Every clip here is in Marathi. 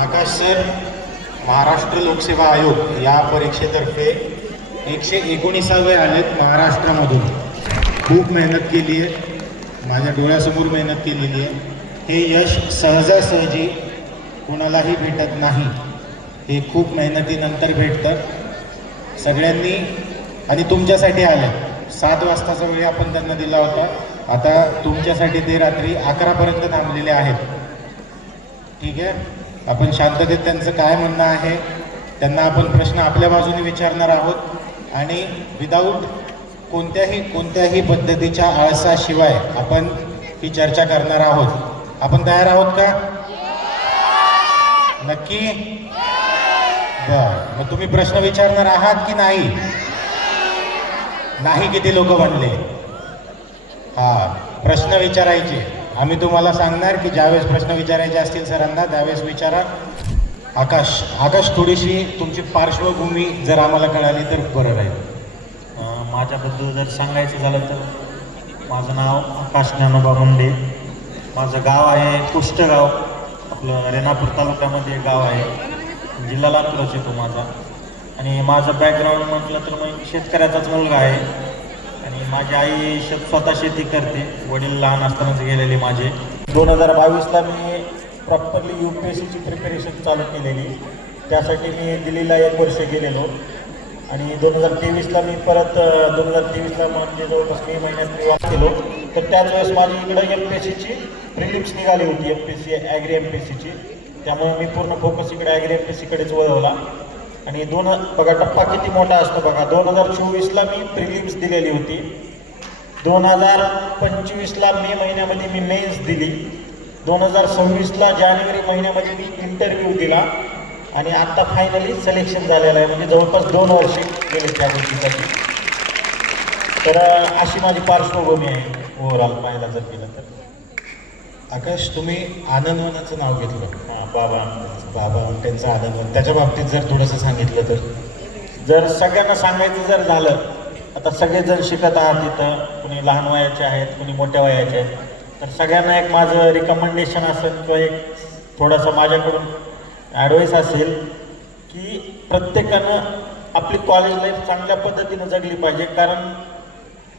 आकाश सर महाराष्ट्र लोकसेवा आयोग या परीक्षेतर्फे 119वे आलेत महाराष्ट्रामधून. खूप मेहनत केली आहे, माझ्या डोळ्यासमोर मेहनत केलेली आहे. हे यश सहजासहजी कोणालाही भेटत नाही, हे खूप मेहनतीनंतर भेटतं. सगळ्यांनी आणि तुमच्यासाठी आले. 7 वाजताचा वेळ आपण त्यांना दिला होता, आता तुमच्यासाठी ते रात्री 11पर्यंत थांबलेले आहेत. ठीक आहे, आपण शांततेत त्यांचं काय म्हणणं आहे त्यांना आपण प्रश्न आपल्या बाजूने विचारणार आहोत आणि विदाऊट कोणत्याही पद्धतीच्या आळसाशिवाय आपण ही चर्चा करणार आहोत. आपण तयार आहोत का? नक्की? बरं, मग तुम्ही प्रश्न विचारणार आहात की नाही? नाही किती लोक म्हणले? प्रश्न विचारायचे. आम्ही तुम्हाला सांगणार की ज्यावेळेस प्रश्न विचारायचे असतील सरांना त्यावेळेस विचारा. आकाश थोडीशी तुमची पार्श्वभूमी जर आम्हाला कळाली तर बरं राहील. माझ्याबद्दल जर सांगायचं झालं तर माझं नाव आकाश ज्ञानोबा मुंडे. माझं गाव आहे कुष्टगाव, आपलं रेणापूर तालुक्यामध्ये गाव आहे, जिल्हा लातूरच येतो माझा. आणि माझं बॅकग्राऊंड म्हटलं तर मग शेतकऱ्याचाच मुलगा आहे आणि माझी आई स्वतः शेती करते. वडील लहान असतानाच गेलेले माझे. 2022ला मी प्रॉपरली UPSCची प्रिपरेशन चालू केलेली. त्यासाठी मी दिल्लीला 1 वर्ष गेलेलो आणि 2023ला मी परत 2023ला म्हणजे जवळपास मे महिन्यात मी केलो. तर त्याच वेळेस माझी इकडं MPSCची प्रिलिम्स निघाली होती, MPSC ॲग्री MPSCची. त्यामुळे मी पूर्ण फोकस इकडे ॲग्री MPSCकडेच वळवला. आणि बघा टप्पा किती मोठा असतो बघा. 2024ला मी प्रिलिम्स दिलेली होती, 2025ला मे महिन्यामध्ये मी मेन्स दिली, 2026ला जानेवारी महिन्यामध्ये मी इंटरव्ह्यू दिला आणि आता फायनली सिलेक्शन झालेलं आहे. म्हणजे जवळपास 2 वर्ष गेले त्या गोष्टीसाठी. तर अशी माझी पार्श्वभूमी आहे ओव्हरऑल पाहायला जर केलं तर. आकाश, तुम्ही आनंदवनाचं नाव घेतलं. बाबा त्यांचं आनंदवन, त्याच्या बाबतीत जर थोडंसं सांगितलं तर. जर सगळ्यांना सांगायचं जर झालं, आता सगळेजण शिकत आहात तिथं, कुणी लहान वयाचे आहेत, कुणी मोठ्या वयाचे आहेत. तर सगळ्यांना एक माझं रिकमेंडेशन असेल किंवा एक थोडासा माझ्याकडून ॲडवाईस असेल की प्रत्येकानं आपली कॉलेज लाईफ चांगल्या पद्धतीनं जगली पाहिजे. कारण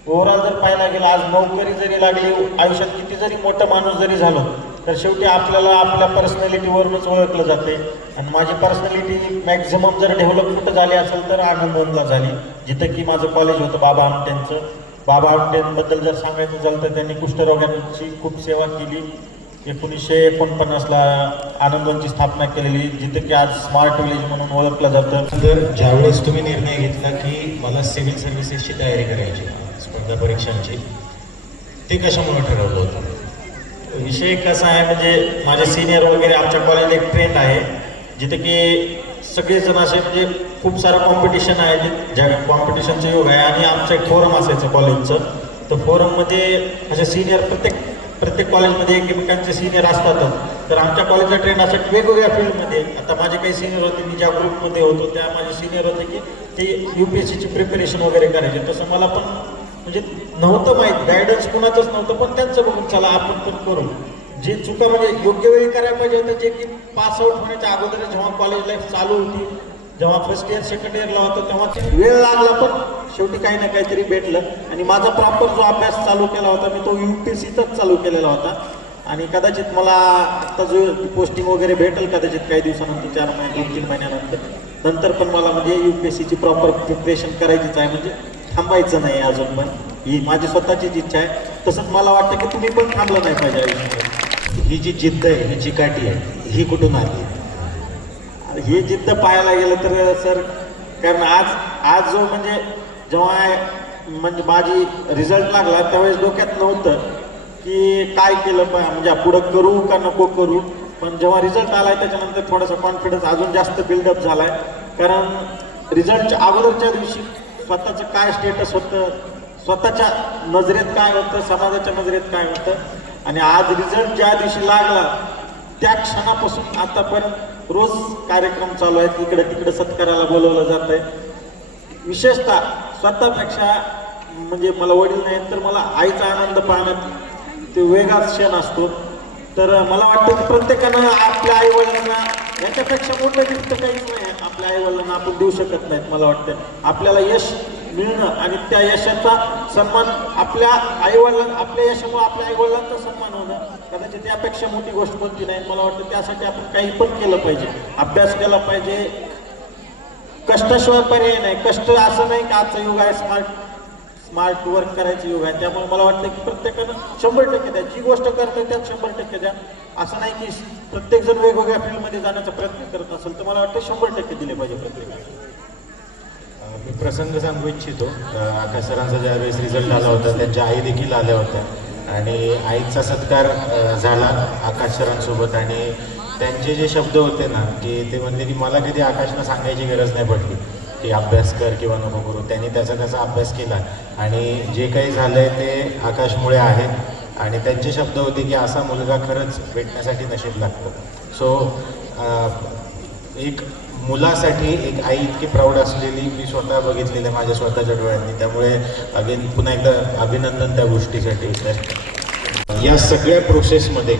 ओव्हरऑल जर पाहायला गेलं, आज नोकरी जरी लागली, आयुष्यात किती जरी मोठं माणूस जरी झालो तर शेवटी आपल्याला आपल्या पर्सनॅलिटीवरूनच ओळखलं जाते. आणि माझी पर्सनॅलिटी मॅक्झिमम जर डेव्हलप कुठं झाली असेल तर आनंदवनला झाली, जिथं की माझं कॉलेज होतं बाबा आमटेंचं. बाबा आमटेंबद्दल जर सांगायचं झालं तर त्यांनी कुष्ठरोग्यांची खूप सेवा केली. 1949ला आनंदवनची स्थापना केलेली, जिथे की आज स्मार्ट विलेज म्हणून ओळखलं जातं. तर ज्यावेळेस तुम्ही निर्णय घेतला की मला सिव्हिल सर्व्हिसेसची तयारी करायची, स्पर्धा परीक्षांची, ते कशामुळे ठरवलं होतं? विषय कसा आहे, म्हणजे माझे सिनियर वगैरे आमच्या कॉलेजला एक ट्रेंड आहे जिथे की सगळेजण असे म्हणजे खूप सारं कॉम्पिटिशन आहे, ज्या कॉम्पिटिशनचं योग आहे. आणि आमचं एक फोरम असायचं कॉलेजचं. तर फोरममध्ये असे सिनियर प्रत्येक कॉलेजमध्ये एकमेकांचे सिनियर असतातच. तर आमच्या कॉलेजचा ट्रेंड असा वेगवेगळ्या फील्डमध्ये, आता माझे काही सिनियर होते, मी ज्या ग्रुपमध्ये होतो त्या माझे सिनियर होते की ते UPSCची प्रिपरेशन वगैरे करायचे. तसं मला पण म्हणजे नव्हतं माहीत, गायडन्स कुणाचंच नव्हतं. पण त्यांचं बघून चला आपण पण करू. जे चुका म्हणजे योग्य वेळी करायला पाहिजे होतं, जे की पास आउट होण्याच्या अगोदर जेव्हा कॉलेज लाईफ चालू होती, जेव्हा फर्स्ट इयर सेकंड इयरला होतं तेव्हा वेळ लागला, पण शेवटी काही ना काहीतरी भेटलं. आणि माझा प्रॉपर जो अभ्यास चालू केला होता मी तो UPSCचाच चालू केलेला होता. आणि कदाचित मला आत्ता जो पोस्टिंग वगैरे भेटेल कदाचित काही दिवसानंतर, 4 महिने 2-3 महिन्यानंतर पण मला म्हणजे UPSCची प्रॉपर प्रिपरेशन करायचीच आहे. म्हणजे थांबायचं नाही अजून पण, ही माझी स्वतःचीच इच्छा आहे. तसंच मला वाटतं की तुम्ही पण थांबलं नाही पाहिजे आयुष्यामध्ये. ही जी जिद्द आहे, ही चिकाटी आहे, ही कुठून आली? ही जिद्द पाहायला गेलं तर सर, कारण आज जो म्हणजे जेव्हा म्हणजे माझी रिझल्ट लागला त्यावेळेस डोक्यात नव्हतं की काय केलं म्हणजे पुढं करू का नको करू. पण जेव्हा रिझल्ट आलाय त्याच्यानंतर थोडासा कॉन्फिडन्स अजून जास्त बिल्डअप झालाय. कारण रिझल्टच्या अगोदरच्या दिवशी स्वतःचं काय स्टेटस होतं, स्वतःच्या नजरेत काय होतं, समाजाच्या नजरेत काय होतं, आणि आज रिझल्ट ज्या दिवशी लागला त्या क्षणापासून आतापर्यंत रोज कार्यक्रम चालू आहेत, इकडे तिकडे सत्काराला बोलवलं जात आहे. विशेषतः स्वतःपेक्षा म्हणजे मला वडील नाहीत तर मला आईचा आनंद पाहण्यात ते वेगळाच क्षण असतो. तर मला वाटतं की प्रत्येकानं आपल्या आई वडिलांना याच्यापेक्षा मोठं गिफ्ट काहीच नाही आपल्या आईवडिलांना आपण देऊ शकत नाहीत. मला वाटतं आपल्याला यश मिळणं आणि त्या यशाचा सन्मान आपल्या आईवडिलां आपल्या यशामुळे आपल्या आईवडिलांचा सन्मान होणं कदाचित यापेक्षा मोठी गोष्ट कोणती नाही. मला वाटतं त्यासाठी आपण काही पण केलं पाहिजे, अभ्यास केला पाहिजे. कष्टाशिवाय पर्याय नाही. कष्ट असं नाही की आजचा युग आहे स्मार्ट वर्क करायचं युग आहे. त्यामुळे मला वाटतं की प्रत्येकानं 100% द्या. जी गोष्ट करतोय त्यात 100% द्या. असं नाही की प्रत्येकजण वेगवेगळ्या फील्डमध्ये जाण्याचा प्रयत्न करत असेल तर मला वाटतं 100% दिले पाहिजे प्रत्येकाने. मी प्रसंग सांगू इच्छितो. आकाश सरांचा ज्यावेळेस रिझल्ट आला होता त्यांच्या आई देखील आल्या होत्या आणि आईचा सत्कार झाला आकाश सरांसोबत आणि त्यांचे जे शब्द होते ना की ते म्हणले की मला कधी आकाशनं सांगायची गरज नाही पडली की अभ्यास कर किंवा नको करू. त्यांनी त्याचा अभ्यास केला आणि जे काही झालं आहे ते आकाशमुळे आहे आणि त्यांचे शब्द होते की असा मुलगा खरंच भेटण्यासाठी नशीब लागतं. सो एक मुलासाठी एक आई इतकी प्राऊड असलेली मी स्वतः बघितलेलं आहे माझ्या स्वतःच्या डोळ्यांनी. त्यामुळे अगेन पुन्हा एकदा अभिनंदन त्या गोष्टीसाठी. तर या सगळ्या प्रोसेसमध्ये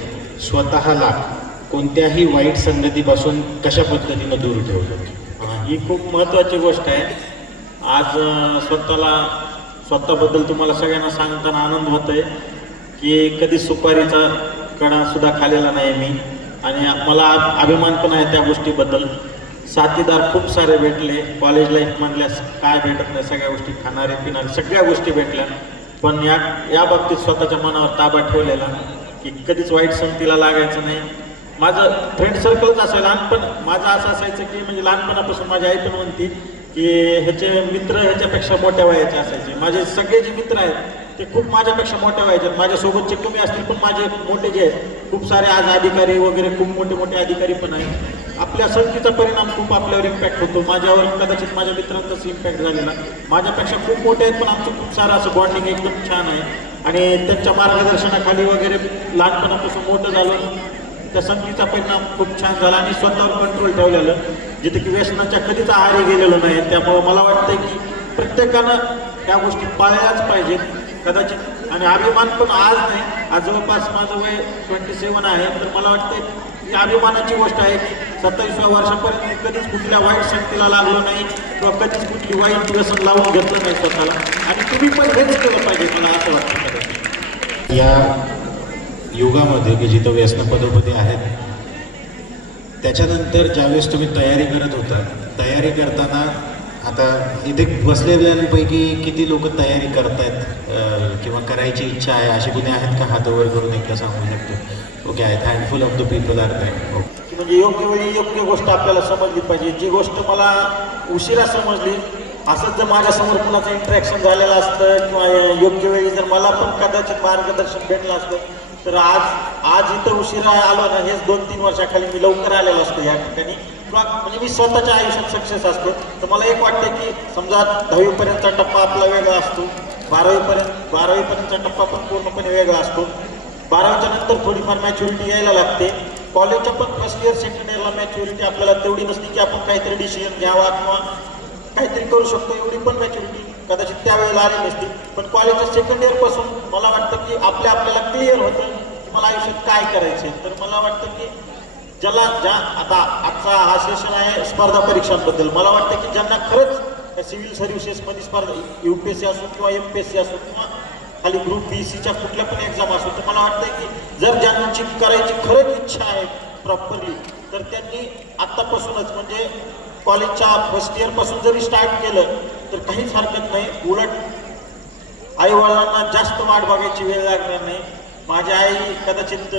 स्वतःला कोणत्याही वाईट संगतीपासून कशा पद्धतीनं दूर ठेवलं ही खूप महत्त्वाची गोष्ट आहे. आज स्वतःबद्दल तुम्हाला सगळ्यांना सांगताना आनंद होतोय की कधी सुपारीचा कडा सुद्धा खाल्लेला नाही मी आणि मला अभिमान पण आहे त्या गोष्टीबद्दल. साथीदार खूप सारे भेटले कॉलेज लाईफमधल्या, काय भेटत नाही सगळ्या गोष्टी, खाणारे पिणारे सगळ्या गोष्टी भेटल्या. पण या बाबतीत स्वतःच्या मनावर ताबा ठेवलेला की कधीच वाईट संगतीला लागायचं नाही. माझं फ्रेंड सर्कलच असेल लहानपण माझं असं असायचं की म्हणजे लहानपणापासून माझी आई पण म्हणती की ह्याचे मित्र ह्याच्यापेक्षा मोठ्या वयाचे असायचे. माझे सगळे जे मित्र आहेत ते खूप माझ्यापेक्षा मोठ्या वयाचे आहेत. माझ्यासोबतचे कमी असतील पण माझे मोठे जे आहेत खूप सारे आज अधिकारी वगैरे खूप मोठे मोठे अधिकारी पण आहेत. आपल्या संगतीचा परिणाम खूप आपल्यावर इम्पॅक्ट होतो. माझ्यावर कदाचित माझ्या मित्रांचाच इम्पॅक्ट झालेला. माझ्यापेक्षा खूप मोठे आहेत पण आमचं खूप सारं असं बॉन्डिंग एकदम छान आहे आणि त्यांच्या मार्गदर्शनाखाली वगैरे लहानपणापासून मोठं झालं. त्या संगतीचा परिणाम खूप छान झाला आणि स्वतःवर कंट्रोल ठेवलेलं, जिथे की व्यसनाच्या कधीच आहारी गेलेलो नाही. त्यामुळे मला वाटतं की प्रत्येकानं त्या गोष्टी पाळल्याच पाहिजेत कदाचित. आणि अभिमान पण आज नाही, आज जवळपास माझं वय 27 आहे. तर मला वाटतं ही अभिमानाची गोष्ट आहे की 27व्या वर्षापर्यंत मी कधीच कुठल्या वाईट संगतीला लागलो नाही किंवा कधीच कुठली वाईट व्यसन लावून घेतलं नाही स्वतःला. आणि तुम्ही पण हेच केलं पाहिजे मला असं वाटतं. या युगामध्ये की जिथं व्यसन पदोपदी आहेत त्याच्यानंतर ज्यावेळेस तुम्ही तयारी करत होता, तयारी करताना आता इथे बसलेल्यांपैकी किती लोक तयारी करतायत किंवा करायची इच्छा आहे अशी कुणी आहेत का? हात वर करून एकदा सांगू शकतो. ओके, आहेत. Handful of the people are that. Okay. म्हणजे योग्य वेळी योग्य गोष्ट आपल्याला समजली पाहिजे. जी गोष्ट मला उशिरा समजली असंच जर माझ्यासमोर कुणाचं इंटरॅक्शन झालेलं असतं किंवा योग्य वेळी जर मला पण कदाचित मार्गदर्शन भेटलं असतं तर आज इथं उशिरा आलो ना, हेच 2-3 वर्षाखाली मी लवकर आलेलो असतो या ठिकाणी किंवा म्हणजे मी स्वतःच्या आयुष्यात सक्सेस असतो. तर मला एक वाटतं की समजा 10वीपर्यंतचा टप्पा आपला वेगळा असतो, 12वीपर्यंतचा टप्पा पण पूर्णपणे वेगळा असतो. 12वीच्या नंतर थोडीफार मॅच्युरिटी यायला लागते. कॉलेजच्या पण फर्स्ट इयर सेकंड इयरला मॅच्युरिटी आपल्याला तेवढी नसते की आपण काहीतरी डिसिजन घ्यावा किंवा काहीतरी करू शकतो, एवढी पण मॅच्युरिटी कदाचित त्यावेळेला आली नसती. पण कॉलेजच्या सेकंड इयरपासून मला वाटतं की आपल्याला क्लिअर होतं की मला आयुष्यात काय करायचं आहे. तर मला वाटतं की आता आजचा हा सेशन आहे स्पर्धा परीक्षांबद्दल. मला वाटतं की ज्यांना खरंच सिव्हिल सर्व्हिसेसमध्ये स्पर्धा UPSC असो किंवा MPSC असो किंवा खाली ग्रुप BCच्या कुठल्या पण एक्झाम असो, तर मला वाटतं की जर ज्यांची करायची खरंच इच्छा आहे प्रॉपरली तर त्यांनी आत्तापासूनच म्हणजे कॉलेजच्या फर्स्ट इयरपासून जरी स्टार्ट केलं तर काहीच हरकत नाही. उलट आईवडिलांना जास्त वाट बघायची वेळ लागणार नाही. माझी आई कदाचित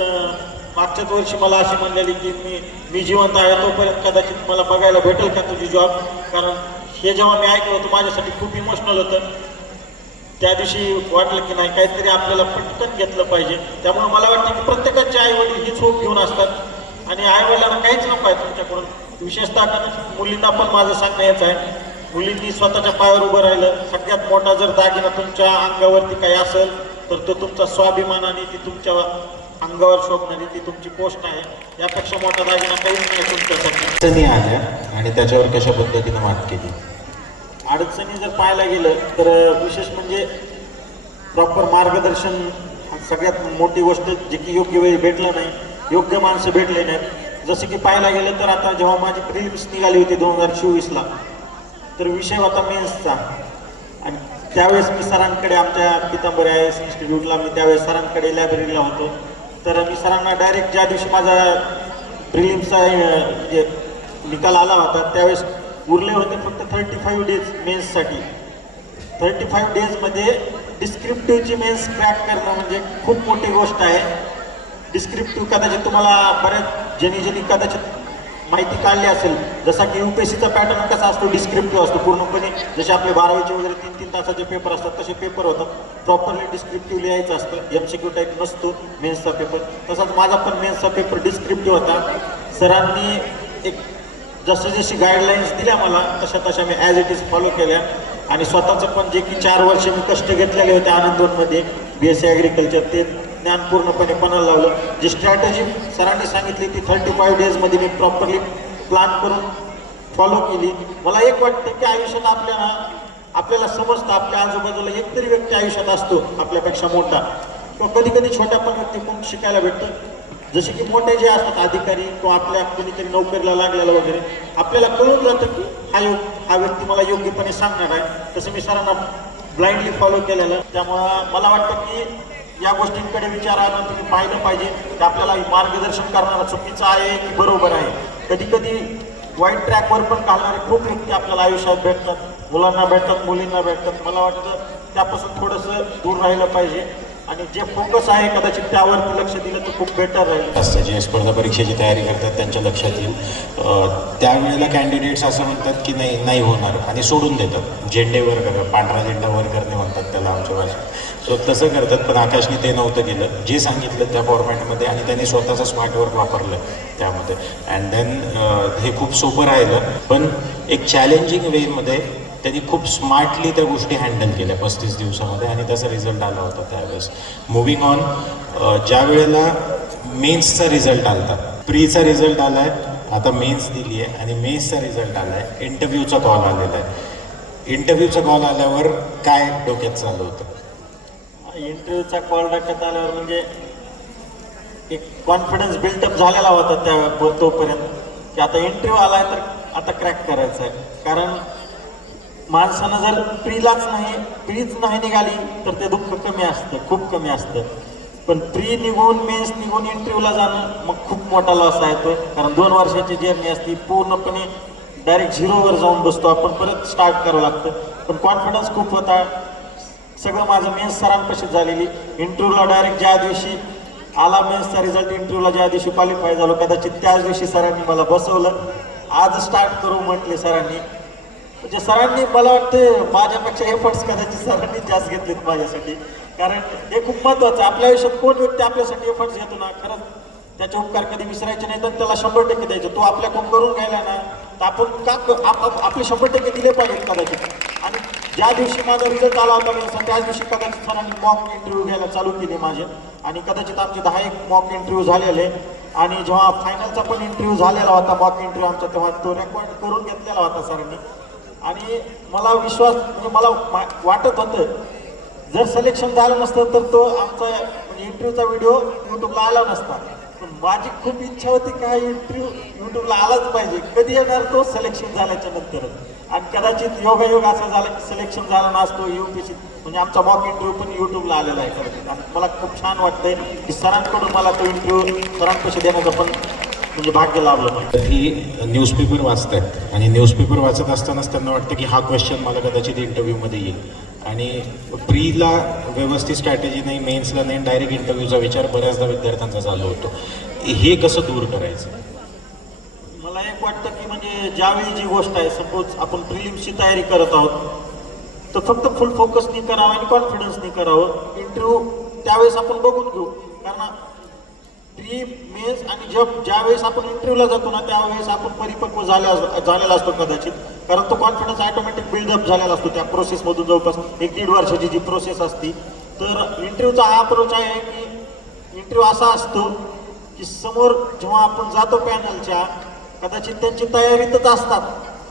मागच्याच वर्षी मला अशी म्हणलेली की मी जिवंत आहे तोपर्यंत कदाचित मला बघायला भेटेल का तुझी जॉब. कारण हे जेव्हा मी ऐकलं होतं माझ्यासाठी खूप इमोशनल होतं. त्या दिवशी वाटलं की नाही काहीतरी आपल्याला पटकन घेतलं पाहिजे. त्यामुळे मला वाटतं की प्रत्येकाचे आईवडील हीच होप घेऊन असतात आणि आईवडिलांना काहीच नको आहे तुमच्याकडून. विशेषतः मुलींना पण माझं सांगणं हेच आहे, मुलींनी स्वतःच्या पायावर उभं राहिलं. सगळ्यात मोठा जर दागिना तुमच्या अंगावरती काही असेल तर तो तुमचा स्वाभिमान आणि ती तुमच्या अंगावर शोभणारी ती तुमची पोस्ट आहे. यापेक्षा मोठा दागिना काहीच नाही तुमच्यासाठी. अडचणी आल्या आणि त्याच्यावर कशा पद्धतीनं मात केली? अडचणी जर पाहायला गेलं तर विशेष म्हणजे प्रॉपर मार्गदर्शन सगळ्यात मोठी गोष्ट, जे की योग्य वेळी भेटलं नाही, योग्य माणसं भेटले नाहीत. जसं की पाहायला गेलं तर आता जेव्हा माझी प्रिलिम्स निघाली होती 2024ला, तर विषय होता मेन्सचा. आणि त्यावेळेस मी सरांकडे आमच्या पितांबरी IAS इन्स्टिट्यूटला मी त्यावेळेस सरांकडे लायब्ररीला होतो. तर मी सरांना डायरेक्ट ज्या दिवशी माझा प्रिलिम्सचा म्हणजे निकाल आला होता त्यावेळेस उरले होते फक्त 35 डेज मेन्ससाठी. 35 डेजमध्ये डिस्क्रिप्टिव्हची मेन्स क्रॅक करणं म्हणजे खूप मोठी गोष्ट आहे. डिस्क्रिप्टिव्ह कदाचित तुम्हाला बऱ्याच ज्यांनी कदाचित माहिती काढली असेल, जसा की UPSCचा पॅटर्न कसा असतो, डिस्क्रिप्टिव्ह असतो पूर्णपणे. जसे आपले 12वीचे वगैरे 3-3 तासाचे पेपर असतात तसे पेपर होतात. प्रॉपरली डिस्क्रिप्टिव्ह लिहायचं असतं, MCQ टाईप नसतो मेन्सचा पेपर. तसाच माझा पण मेन्सचा पेपर डिस्क्रिप्टिव्ह होता. सरांनी एक जशी गाईडलाईन्स दिल्या मला तशा मी ॲज इट इज फॉलो केल्या. आणि स्वतःचं पण जे की 4 वर्ष मी कष्ट घेतलेले होते आनंदवनमध्ये BSc ॲग्रिकल्चर, ते ज्ञान पूर्णपणे पणाला लावलं. जी स्ट्रॅटेजी सरांनी सांगितली ती 35 डेजमध्ये मी प्रॉपरली प्लॅन करून फॉलो केली. मला एक वाटतं की आयुष्यात आपल्याला समजतं आपल्या आजूबाजूला एकतरी व्यक्ती आयुष्यात असतो आपल्यापेक्षा मोठा, किंवा कधी छोट्या पण व्यक्तीकडून शिकायला भेटतं. जसे की मोठे जे असतात अधिकारी किंवा आपल्या कोणीतरी नोकरीला लागलेला वगैरे, आपल्याला कळून जातं की हा व्यक्ती मला योग्यपणे सांगणार आहे. तसं मी सरांना ब्लाइंडली फॉलो केलेलं. त्यामुळं मला वाटतं की या गोष्टींकडे विचारानं तुम्ही पाहिलं पाहिजे की आपल्याला मार्गदर्शन करणारा चुकीचं आहे की बरोबर आहे. कधी वाईट ट्रॅकवर पण घालणारे खूप व्यक्ती आपल्याला आयुष्यात भेटतात, मुलांना भेटतात, मुलींना भेटतात. मला वाटतं त्यापासून थोडंसं दूर राहिलं पाहिजे आणि जे फोकस आहे कदाचित त्यावरती लक्ष दिलं तर खूप बेटर राहील. असतं जे स्पर्धा परीक्षेची तयारी करतात त्यांच्या लक्षात येईल. त्यावेळेला कॅन्डिडेट्स असं म्हणतात की नाही होणार आणि सोडून देतात. झेंडेवर करा, पांढरा झेंडा वर करणे म्हणतात त्याला आमच्या भाषेत. सो तसं करतात, पण आकाशने ते नव्हतं केलं. जे सांगितलं त्या फॉर्मॅटमध्ये आणि त्यांनी स्वतःचं स्मार्ट वर्क वापरलं त्यामध्ये. अँड देन हे खूप सोपं राहिलं, पण एक चॅलेंजिंग वेमध्ये त्यांनी खूप स्मार्टली त्या गोष्टी हँडल केल्या 35 दिवसामध्ये आणि त्याचा रिझल्ट आला होता त्यावेळेस. मुव्हिंग ऑन, ज्या वेळेला मेन्सचा रिझल्ट आला, प्रीचा रिझल्ट आला आहे, आता मेन्स दिली आहे आणि मेन्सचा रिझल्ट आला आहे, इंटरव्ह्यूचा कॉल आलेला आहे. इंटरव्ह्यूचा कॉल आल्यावर काय डोक्यात चालू होतं? इंटरव्ह्यूचा कॉल डोक्यात आल्यावर म्हणजे एक कॉन्फिडन्स बिल्टअप झालेला होता तोपर्यंत की आता इंटरव्ह्यू आला आहे तर आता क्रॅक करायचा आहे. कारण माणसानं जर प्रीच नाही निघाली तर ते दुःख कमी असतं, खूप कमी असतं. पण प्री निघून मेन्स निघून इंटरव्ह्यूला जाणं मग खूप मोठा लॉस आहे तो. कारण 2 वर्षाची जर्नी असती, पूर्णपणे डायरेक्ट झिरोवर जाऊन बसतो आपण, परत स्टार्ट करावं लागतं. पण कॉन्फिडन्स खूप होता. सगळं माझं मेन्स सरांपाशीच झालेली. इंटरव्ह्यूला डायरेक्ट ज्या दिवशी आला मेन्सचा रिझल्ट, इंटरव्ह्यूला ज्या दिवशी क्वालिफाय झालो कदाचित त्याच दिवशी सरांनी मला बसवलं. आज स्टार्ट करू म्हटले सरांनी. म्हणजे सरांनी मला वाटतं माझ्यापेक्षा एफर्ट्स कदाचित सरांनी जास्त घेतलेत माझ्यासाठी. कारण हे खूप महत्त्वाचं. आपल्या आयुष्यात कोण व्यक्ती आपल्यासाठी एफर्ट्स घेतो ना, खरंच त्याचे उपकार कधी विसरायचे नाही, तर त्याला 100% द्यायचे. तो आपल्याकडून करून घ्यायला ना तर आपण आपले 100% दिले पाहिजेत कदाचित. आणि ज्या दिवशी माझा रिझल्ट आला होता मी त्याच दिवशी कदाचित सरांनी मॉक इंटरव्ह्यू घ्यायला चालू केले माझे. आणि कदाचित आमचे 10 म्हणजे मॉक इंटरव्ह्यू झालेले. आणि जेव्हा फायनलचा पण इंटरव्ह्यू झालेला होता मॉक इंटरव्ह्यू आमचा, तेव्हा तो रेकॉर्ड करून घेतलेला होता सरांनी. आणि मला विश्वास म्हणजे मला वाटत होतं जर सिलेक्शन झालं नसतं तर तो आमचा म्हणजे इंटरव्ह्यूचा व्हिडिओ यूट्यूबला आला नसता. पण माझी खूप इच्छा होती की हा इंटरव्ह्यू यूट्यूबला आलाच पाहिजे. कधी येणार तो सिलेक्शन झाल्याच्या नंतर. आणि कदाचित योगायोग असा झाला की सिलेक्शन झाला नसतो UPSC म्हणजे आमचा मॉक इंटरव्ह्यू पण यूट्यूबला आलेला आहे कदाचित. आणि मला खूप छान वाटतंय की सरांकडून मला तो इंटरव्ह्यू सरांपाशी देण्याचं पण म्हणजे भाग्य लाभलं नाही. ही न्यूजपेपर वाचतात आणि न्यूजपेपर वाचत असतानाच त्यांना वाटतं की हा क्वेश्चन मला कदाचित इंटरव्ह्यूमध्ये येईल. आणि प्रीला व्यवस्थित स्ट्रॅटेजी नाही, मेन्सला नाही, डायरेक्ट इंटरव्ह्यूचा विचार बऱ्याचदा विद्यार्थ्यांचा चालू होतो. हे कसं दूर करायचं? मला एक वाटतं की म्हणजे ज्यावेळी जी गोष्ट आहे, सपोज आपण प्रिलिम्सची तयारी करत आहोत तर फक्त फुल फोकसनी करावं आणि कॉन्फिडन्सनी करावं. इंटरव्ह्यू त्यावेळेस आपण बघून घेऊ. कारण प्री मेन्स आणि ज्यावेळेस आपण इंटरव्ह्यूला जातो ना त्यावेळेस आपण परिपक्व झालेला असतो कदाचित. कारण तो कॉन्फिडन्स ऑटोमॅटिक बिल्डअप झालेला असतो त्या प्रोसेसमधून. जवळपास 1-1.5 वर्षाची जी प्रोसेस असती. तर इंटरव्ह्यूचा हा अप्रोच आहे की इंटरव्ह्यू असा असतो की समोर जेव्हा आपण जातो पॅनलच्या, कदाचित त्यांची तयारीतच असतात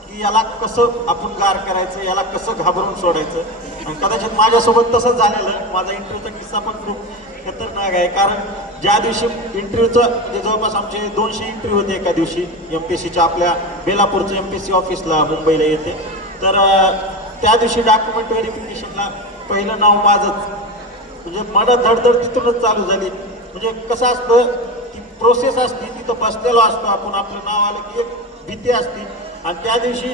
की याला कसं आपण गार करायचं, याला कसं घाबरून सोडायचं. आणि कदाचित माझ्यासोबत तसंच झालेलं. माझा इंटरव्ह्यूचा किस्सा पण खूप खतरनाक आहे. कारण ज्या दिवशी इंटरव्ह्यूचं म्हणजे जवळपास आमचे 200 इंटरव्ह्यू होते एका दिवशी MPSCच्या आपल्या बेलापूरचं MPSC ऑफिसला मुंबईला येते. तर त्या दिवशी डॉक्युमेंट व्हेरिफिकेशनला पहिलं नाव माझंच. म्हणजे मला धडधड तिथूनच चालू झाली. म्हणजे कसं असतं ती प्रोसेस असते, तिथं बसलेलो असतो आपण, आपलं नाव आलं की एक भीती असते. आणि त्या दिवशी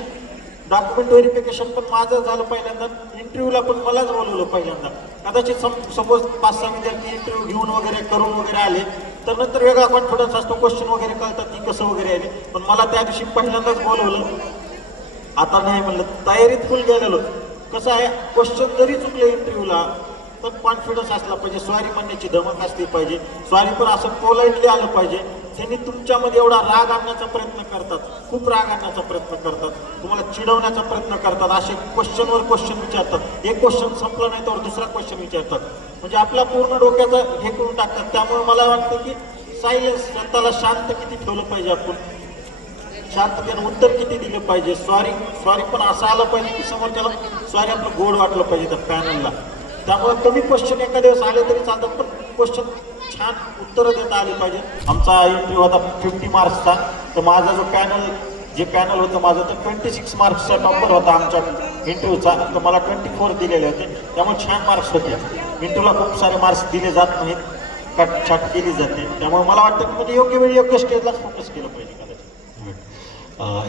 डॉक्युमेंट व्हेरिफिकेशन पण माझं झालं पहिल्यांदा, इंटरव्ह्यूला पण मलाच बोलवलं पहिल्यांदा. कदाचित सपोज 5-6 विद्यार्थी इंटरव्ह्यू घेऊन वगैरे करून वगैरे आले तर नंतर वेगळा कॉन्फिडन्स असतो, क्वेश्चन वगैरे कळतात की कसं वगैरे आले. पण मला त्या दिवशी पहिल्यांदाच बोलवलं. आता नाही म्हणलं, तयारीत फुल गेलेलो. कसं आहे, क्वेश्चन जरी चुकले इंटरव्ह्यूला तर कॉन्फिडन्स असला पाहिजे, सॉरी म्हणण्याची धमक असली पाहिजे, सॉरी पण असं पोलाइटली आलं पाहिजे. त्यांनी तुमच्यामध्ये एवढा राग आणण्याचा प्रयत्न करतात, खूप राग आणण्याचा प्रयत्न करतात, तुम्हाला चिडवण्याचा प्रयत्न करतात, असे क्वेश्चनवर क्वेश्चन विचारतात. एक क्वेश्चन संपला नाही तर दुसरा क्वेश्चन विचारतात. म्हणजे आपल्या पूर्ण डोक्याचं हे करून टाकतात. त्यामुळे मला वाटतं की सायलेन्स, स्वतःला शांत किती ठेवलं पाहिजे आपण, शांततेनं उत्तर किती दिलं पाहिजे. सॉरी पण असं आलं पाहिजे की समोरच्याला सॉरी आपलं गोड वाटलं पाहिजे त्या पॅनलला. त्यामुळे कमी क्वेश्चन एका दिवस आले तरी चालतात, पण क्वेश्चन छान उत्तरं देता आली पाहिजे. आमचा इंटरव्ह्यू होता 50 मार्क्सचा. तर माझा जो पॅनल होतं माझं, तर 26 मार्क्सचा टॉपर होता आमच्या इंटरव्ह्यूचा. तर मला 24 दिलेले होते, त्यामुळे छान मार्क्स होते. इंटरव्ह्यूला खूप सारे मार्क्स दिले जात नाहीत, कटछाट केली जाते. त्यामुळे मला वाटतं की म्हणजे योग्य वेळी योग्य स्टेजलाच फोकस केलं पाहिजे.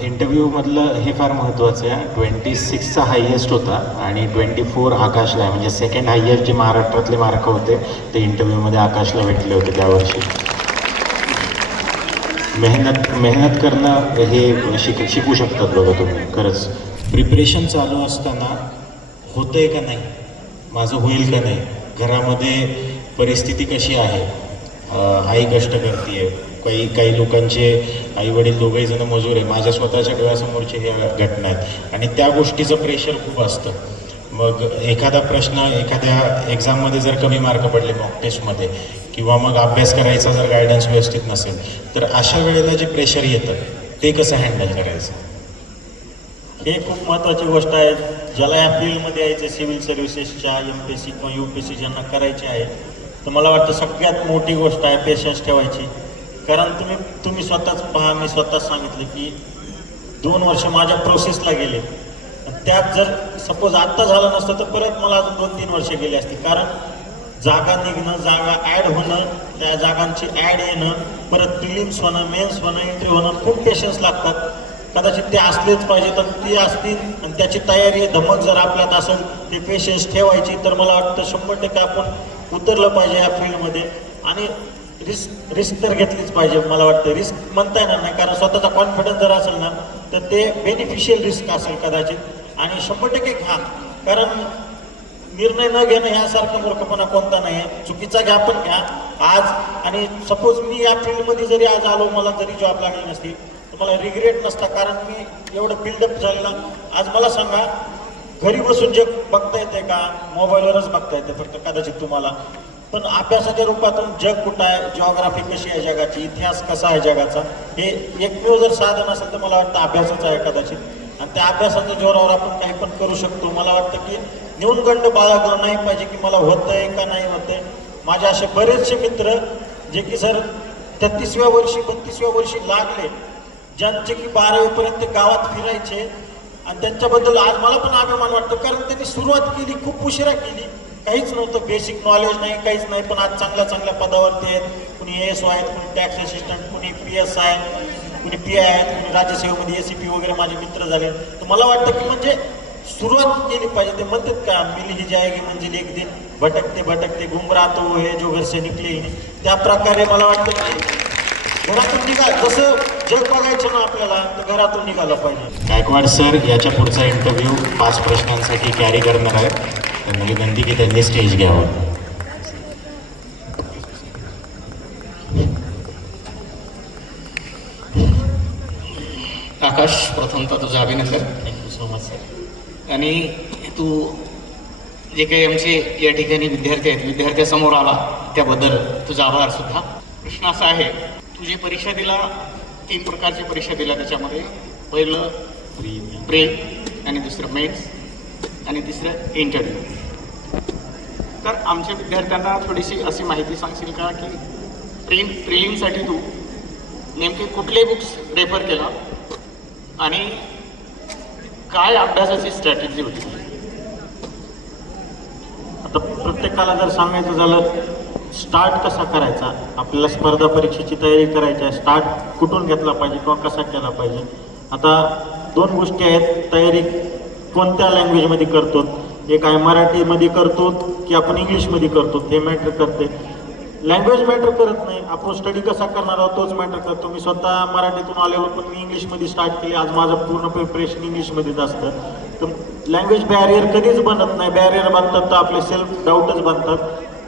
इंटरव्ह्यूमधलं हे फार महत्त्वाचं आहे. 26चा हायेस्ट होता आणि 24 आकाशला आहे. म्हणजे सेकंड हायेस्ट जे महाराष्ट्रातले मार्क होते ते इंटरव्ह्यूमध्ये आकाशला भेटले होते त्यावर्षी. मेहनत करणं हे शिकू शकतात बघा तुम्ही. खरंच प्रिपरेशन चालू असताना होतंय का नाही, माझं होईल का नाही, घरामध्ये परिस्थिती कशी आहे, आई कष्ट करते, काही लोकांचे आई वडील दोघंही जण मजूर आहे, माझ्या स्वतःच्या डोळ्यासमोरचे हे घटना आहेत आणि त्या गोष्टीचं प्रेशर खूप असतं. मग एखादा प्रश्न एखाद्या एक्झाममध्ये जर कमी मार्क पडले मॉक टेस्टमध्ये, किंवा मग अभ्यास करायचा जर गायडन्स व्यवस्थित नसेल, तर अशा वेळेला जे प्रेशर येतं ते कसं हँडल करायचं, हे खूप महत्त्वाची गोष्ट आहे. ज्याला या फील्डमध्ये यायचं, सिव्हिल सर्व्हिसेसच्या MPSC किंवा UPSC ज्यांना करायचे आहे, तर मला वाटतं सगळ्यात मोठी गोष्ट आहे पेशन्स ठेवायची. कारण तुम्ही स्वतःच पहा, मी स्वतःच सांगितलं की 2 वर्ष माझ्या प्रोसेसला गेले. त्यात जर सपोज आत्ता झालं नसतं तर परत मला अजून 2-3 वर्ष गेली असती. कारण जागा निघणं, जागा ॲड होणं, त्या जागांची ॲड येणं, परत प्रिलिम्स होणं, मेन्स होणं, इंटरव्ह्यू होणं, खूप पेशन्स लागतात. कदाचित ते असलेच पाहिजे, तर ते असतील आणि त्याची तयारी धमक जर आपल्यात असेल, ते पेशन्स ठेवायची, तर मला वाटतं 100% आपण उतरलं पाहिजे या फील्डमध्ये. आणि रिस्क तर घेतलीच पाहिजे. मला वाटतं रिस्क म्हणता येणार नाही, कारण स्वतःचा कॉन्फिडन्स जर असेल ना तर ते बेनिफिशियल रिस्क असेल कदाचित, आणि 100% घ्या. कारण निर्णय न घेणं ह्यासारखं मूर्खपणा कोणता नाही आहे. चुकीचा घ्या पण घ्या आज. आणि सपोज मी या फील्डमध्ये जरी आज आलो, मला जरी जॉब लागली नसती तर मला रिग्रेट नसता, कारण मी एवढं बिल्डअप झालेला. आज मला सांगा, घरी बसून जग बघता येते का? मोबाईलवरच बघता येते फक्त कदाचित तुम्हाला. पण अभ्यासाच्या रूपातून जग कुठं आहे, जिओग्राफी कशी आहे जगाची, इतिहास कसा आहे जगाचा, हे एकमेव जर साधन असेल तर मला वाटतं अभ्यासच आहे कदाचित. आणि त्या अभ्यासाच्या जोरावर आपण काही पण करू शकतो. मला वाटतं की न्यूनगंड बाळगलं नाही पाहिजे की मला होतंय का नाही होतंय. माझे असे बरेचसे मित्र जे की सर 33व्या वर्षी 32व्या वर्षी लागले, ज्यांचे की 12वीपर्यंत गावात फिरायचे, आणि त्यांच्याबद्दल आज मला पण अभिमान वाटतो. कारण त्यांनी सुरुवात केली खूप उशिरा केली, काहीच नव्हतं, बेसिक नॉलेज नाही, काहीच नाही, पण आज चांगल्या पदावरती आहेत. कुणी ASO आहेत, कुणी टॅक्स असिस्टंट, कुणी PSI, कुणी PI आहेत, कुणी राज्यसेवेमध्ये ACP वगैरे माझे मित्र झाले. तर मला वाटतं की म्हणजे सुरुवात केली पाहिजे. ते म्हणतात का, मिल ही जाएगी मंजिल एक दिन, भटकते गुमराह तो है जो घर से निकले ही. त्या प्रकारे मला वाटतं की घरातून जसं जग बघायचं ना आपल्याला, तर घरातून निघालं पाहिजे. गायकवाड सर याच्या पुढचा इंटरव्ह्यू 5 प्रश्नांसाठी कॅरी करणार आहेत. त्यांना विनंती की त्यांनी स्टेज घ्यावं. आकाश, प्रथमतः तुझं अभिनंदन. Thank you so much sir. आणि तू जे काही आमचे या ठिकाणी विद्यार्थी आहेत, विद्यार्थ्यासमोर आला त्याबद्दल तुझा आभार सुद्धा. प्रश्न असा आहे, तू जी परीक्षा दिला, 3 प्रकारची परीक्षा दिल्या, त्याच्यामध्ये पहिलं प्री आणि दुसरं मेन्स आणि तिसरं इंटरव्ह्यू. तर आमच्या विद्यार्थ्यांना थोडीशी अशी माहिती सांगशील का की प्रिलिमसाठी तू नेमके कुठले बुक्स रेफर केला आणि काय अभ्यासाची स्ट्रॅटेजी होती? आता प्रत्येकाला जर सांगायचं झालं स्टार्ट कसा करायचा, आपल्याला स्पर्धा परीक्षेची तयारी करायची आहे, स्टार्ट कुठून घेतला पाहिजे किंवा कसा केला पाहिजे. आता दोन गोष्टी आहेत, तयारी कोणत्या लँग्वेजमध्ये करतो, एक आहे मराठीमध्ये करतो की आपण इंग्लिशमध्ये करतो, हे मॅटर करते. लँग्वेज मॅटर करत नाही, आपण स्टडी कसा करणार आहोत तोच मॅटर करतो. मी स्वतः मराठीतून आलेलो पण मी इंग्लिशमध्ये स्टार्ट केली, आज माझं पूर्ण प्रिपरेशन इंग्लिशमध्येच असतं. तर लँग्वेज बॅरियर कधीच बनत नाही, बॅरियर बनतात तर आपले सेल्फ डाऊटच बनतात.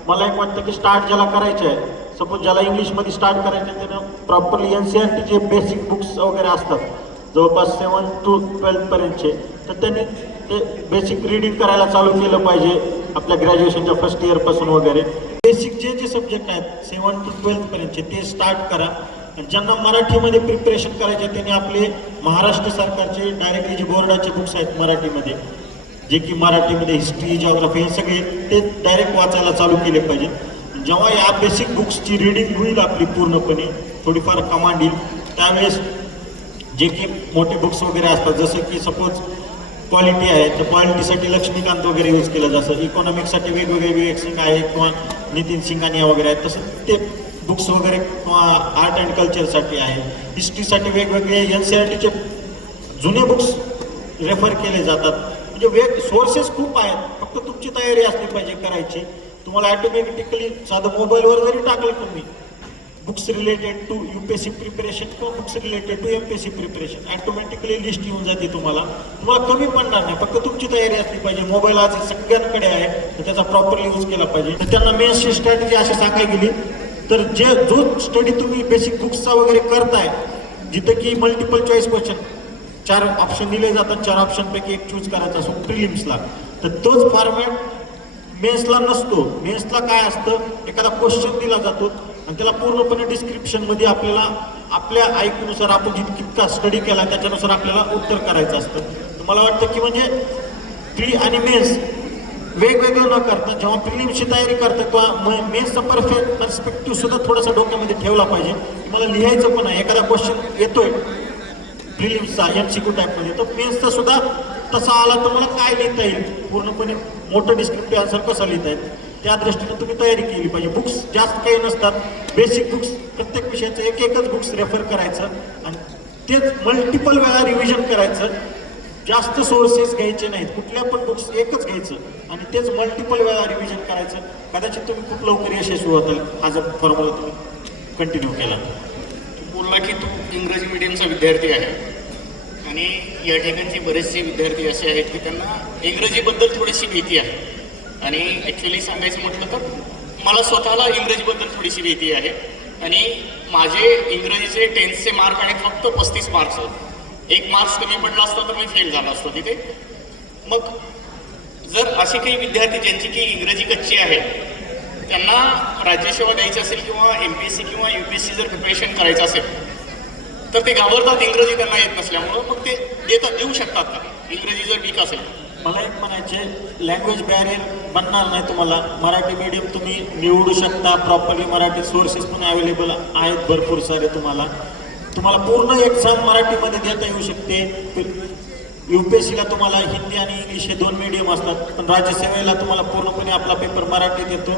मला एक वाटतं की स्टार्ट ज्याला करायचं आहे, सपोज ज्याला इंग्लिशमध्ये स्टार्ट करायचं आहे त्यानं प्रॉपरली NCERT जे बेसिक बुक्स वगैरे असतात जवळपास 7 to 12 पर्यंतचे, तर त्यांनी ते बेसिक रीडिंग करायला चालू केलं पाहिजे आपल्या ग्रॅज्युएशनच्या फर्स्ट इयरपासून वगैरे. बेसिक जे सब्जेक्ट आहेत 7 to 12 पर्यंतचे ते स्टार्ट करा. आणि ज्यांना मराठीमध्ये प्रिपरेशन करायचे त्यांनी आपले महाराष्ट्र सरकारचे डायरेक्टली जे बोर्डाचे बुक्स आहेत मराठीमध्ये, जे की मराठीमध्ये हिस्ट्री, जिओग्राफी हे सगळे ते डायरेक्ट वाचायला चालू केले पाहिजे. जेव्हा या बेसिक बुक्सची रीडिंग होईल आपली पूर्णपणे, थोडीफार कमांड येईल, त्यावेळेस जे की मोठे बुक्स वगैरे असतात जसं की सपोज क्वालिटी आहे तर क्वालिटीसाठी लक्ष्मीकांत वगैरे यूज केलं, जसं इकॉनॉमिक्ससाठी वेगवेगळे विवेक सिंग आहे किंवा नितीन सिंगानिया वगैरे आहेत, तसं ते बुक्स वगैरे किंवा आर्ट अँड कल्चरसाठी आहे. हिस्ट्रीसाठी वेगवेगळे NCERTचे जुने बुक्स रेफर केले जातात. म्हणजे सोर्सेस खूप आहेत, फक्त तुमची तयारी असली पाहिजे करायची. तुम्हाला ॲटोमॅटिकली साधं मोबाईलवर जरी टाकलं तुम्ही books related to UPSC preparation किंवा books related to MPSC preparation, automatically list येऊन जाते तुम्हाला कमी पडणार नाही. फक्त तुमची तयारी असली पाहिजे. मोबाईल आज सगळ्यांकडे आहे तर त्याचा प्रॉपरली यूज केला पाहिजे. तर त्यांना मेन्सची स्ट्रॅटेजी अशी सांगायला गेली तर जो स्टडी तुम्ही बेसिक बुक्सचा वगैरे करताय, जिथं की मल्टिपल चॉईस क्वेश्चन 4 ऑप्शन दिले जातात, 4 ऑप्शनपैकी एक चूज करायचा असतो प्रिलिम्सला, तर तोच फॉर्मॅट मेन्सला नसतो. मेन्सला काय असतं, एखादा क्वेश्चन दिला जातो आणि त्याला पूर्णपणे डिस्क्रिप्शनमध्ये आपल्याला आपल्या ऐकूनुसार आपण जितका स्टडी केला त्याच्यानुसार आपल्याला उत्तर करायचं असतं. तर मला वाटतं की म्हणजे प्री आणि मेन्स वेगवेगळं न करता जेव्हा प्रिलिम्सची तयारी करता किंवा मेन्सचा पर्स्पेक्टिव्ह सुद्धा थोडासा डोक्यामध्ये ठेवला पाहिजे. मला लिहायचं पण आहे, एखादा क्वेश्चन येतोय प्रिलिम्सचा MCQ टाईपमध्ये, तर मेन्सचा सुद्धा तसा आला तर मला काय लिहिता येईल, पूर्णपणे मोठं डिस्क्रिप्टिव्ह आन्सर कसं लिहिता येईल, त्या दृष्टीने तुम्ही तयारी केली पाहिजे. बुक्स जास्त काही नसतात, बेसिक बुक्स प्रत्येक विषयाचं एकच बुक्स रेफर करायचं आणि तेच मल्टिपल वेळा रिव्हिजन करायचं. जास्त सोर्सेस घ्यायचे नाहीत, कुठल्या पण बुक्स एकच घ्यायचं आणि तेच मल्टिपल वेळा रिव्हिजन करायचं. कदाचित तुम्ही खूप लवकर यशस्वी होताल हा जर फॉर्म्युला तुम्ही कंटिन्यू केला. बोलला की तू इंग्रजी मीडियमचा विद्यार्थी आहे आणि या ठिकाणचे बरेचसे विद्यार्थी असे आहेत की त्यांना इंग्रजीबद्दल थोडीशी भीती आहे. आणि ॲक्च्युली सांगायचं म्हटलं तर मला स्वतःला इंग्रजीबद्दल थोडीशी भीती आहे आणि माझे इंग्रजीचे 10चे मार्क आहेत फक्त 35 मार्क्स. 1 मार्क्स कमी पडला असता तर मी फेल झाला असतो तिथे. मग जर असे काही विद्यार्थी ज्यांची की इंग्रजी कच्ची आहे त्यांना राज्यसेवा द्यायची असेल किंवा MPSC किंवा UPSC जर प्रिपरेशन करायचं असेल तर ते घाबरतात, इंग्रजी त्यांना येत नसल्यामुळं. मग ते देऊ शकतात का इंग्रजी जर वीक असेल? मला एक म्हणायचे, लँग्वेज बॅरियर बनणार नाही तुम्हाला. मराठी मीडियम तुम्ही निवडू शकता, प्रॉपरली मराठी सोर्सेस पण अवेलेबल आहेत भरपूर सारे. तुम्हाला पूर्ण एक्झाम मराठीमध्ये देता येऊ शकते. UPSCला तुम्हाला हिंदी आणि इंग्लिश हे 2 मीडियम असतात, पण राज्यसेवेला तुम्हाला पूर्णपणे आपला पेपर मराठीत येतो.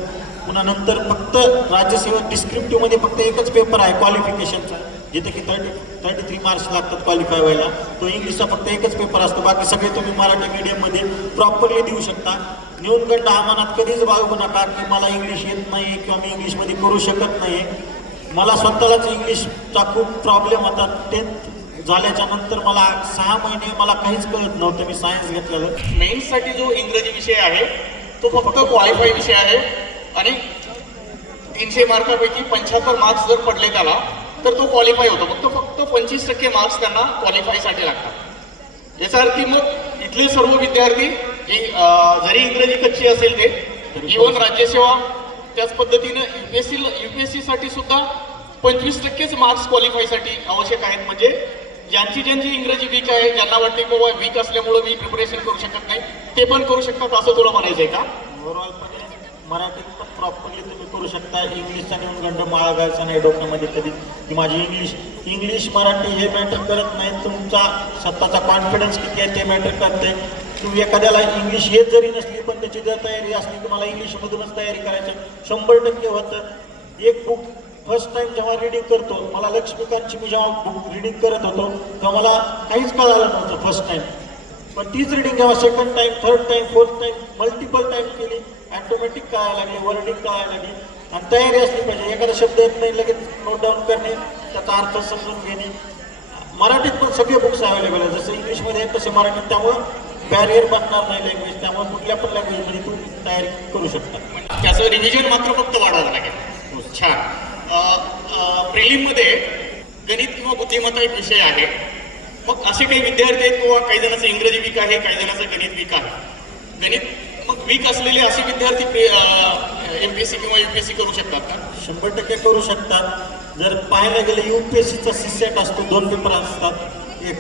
पुन्हा नंतर फक्त राज्यसेवा डिस्क्रिप्टिव्हमध्ये फक्त एकच पेपर आहे क्वालिफिकेशनचा, जिथे की 33 मार्क्स लागतात क्वालिफाय व्हायला. तो इंग्लिशचा फक्त एकच पेपर असतो, बाकी सगळे तुम्ही मराठी मीडियममध्ये प्रॉपरली देऊ शकता. न्यूनगंड आमानात कधीच बाळगू नका की मला इंग्लिश येत नाही किंवा मी इंग्लिशमध्ये करू शकत नाही. मला स्वतःलाच इंग्लिशचा खूप प्रॉब्लेम होता. 10th झाल्याच्या नंतर मला 6 महिने मला काहीच कळत नव्हतं. मी सायन्स घेतलेलं. मेन्ससाठी जो इंग्रजी विषय आहे तो फक्त क्वालिफाय विषय आहे आणि 300 मार्कापैकी 75 मार्क्स जर पडले त्याला तर तो क्वालिफाय होतो. फक्त 25% मार्क्स त्यांना क्वालिफायसाठी लागतात. याचा अर्थ मग इथले सर्व विद्यार्थी जरी इंग्रजी कच्ची असेल ते इव्हन राज्यसेवा त्याच पद्धतीनं UPSCसाठी सुद्धा 25%च मार्क्स क्वालिफायसाठी आवश्यक आहेत. म्हणजे ज्यांची इंग्रजी वीक आहे, ज्यांना वाटते बाबा वीक असल्यामुळे मी प्रिपरेशन करू शकत नाही, ते पण करू शकतात असं तुला म्हणायचं आहे का? ओव्हरऑल मराठीत पण प्रॉपरली तुम्ही करू शकता. इंग्लिशचा नेऊन गंड माळगायचा नाही डोक्यामध्ये कधी की माझी इंग्लिश मराठी हे मॅटर करत नाही. तुमचा स्वतःचा कॉन्फिडन्स किती आहे ते मॅटर करते. तुम्ही एखाद्याला इंग्लिश येत जरी नसली पण त्याची जर तयारी असली की मला इंग्लिशमधूनच तयारी करायचं 100% होतं. एक बुक फर्स्ट टाइम जेव्हा रिडिंग करतो, मला लक्ष्मीकांतची मी जेव्हा बुक रिडिंग करत होतो तेव्हा मला काहीच कळालं नव्हतं फर्स्ट टाइम. पण तीच रिडिंग जेव्हा second time, third time, fourth time, multiple time केली, ॲटोमॅटिक कळायला लागली, वर्डिंग कळायला लागली. आणि तयारी असली पाहिजे. एखादा शब्द येत नाही लगेच नोट डाऊन करणे, त्याचा अर्थ समजून घेणे. मराठीत पण सगळे बुक्स अवेलेबल आहेत, जसं इंग्लिशमध्ये आहेत तसे मराठीत. त्यामुळं बॅरियर बनणार नाही लँग्वेज. त्यामुळे कुठल्या पण लँग्वेजमध्ये तू तयारी करू शकता. त्याचं रिव्हिजन मात्र फक्त वाढवावं लागेल. छान. प्रिलिममध्ये गणित किंवा बुद्धिमत्ता एक विषय आहे. मग असे काही विद्यार्थी आहेत किंवा काही जणांचं इंग्रजी वीक आहे, काही जणांचं गणित वीक आहे. गणित मग वीक असलेले असे विद्यार्थी MPSC किंवा UPSC करू शकतात का? 100% करू शकतात. जर पाहायला गेलं UPSCचा सीसॅट असतो, 2 पेपर असतात. एक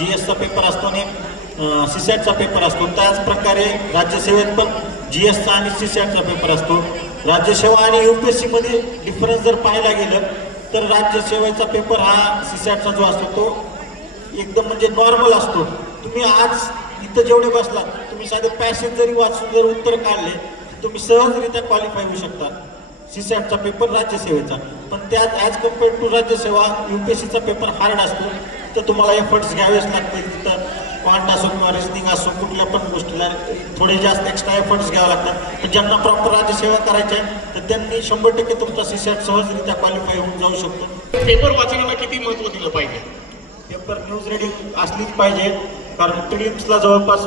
GSचा पेपर असतो आणि एक सीसॅटचा पेपर असतो. त्याच प्रकारे राज्यसेवेत पण GSचा आणि सीसॅटचा पेपर असतो. राज्यसेवा आणि UPSCमध्ये डिफरन्स जर पाहायला गेलं तर राज्यसेवेचा पेपर हा सीसॅटचा जो असतो तो एकदम म्हणजे नॉर्मल असतो. तुम्ही आज इथं जेवढे बसलात, तुम्ही साधे पॅसेज जरी वाचून जर उत्तर काढले तुम्ही सहजरित्या क्वालिफाय होऊ शकता सीसॅटचा पेपर राज्यसेवेचा. पण त्यात ॲज कम्पेअर्ड टू राज्यसेवा UPSCचा पेपर हार्ड असतो. तर तुम्हाला एफर्ट्स घ्यावेच लागतील. तिथं क्वांट असो किंवा रिजनिंग असो, कुठल्या पण गोष्टीला थोडे जास्त एक्स्ट्रा एफर्ट्स घ्यावे लागतात. पण ज्यांना प्रॉपर राज्यसेवा करायची आहे तर त्यांनी 100% तुमचा सीसॅट सहजरित्या क्वालिफाय होऊन जाऊ शकतो. पेपर वाचनाला किती महत्त्व दिलं पाहिजे? पेपर न्यूज रिडिंग असलीच पाहिजे. कारण प्रिलिम्सला जवळपास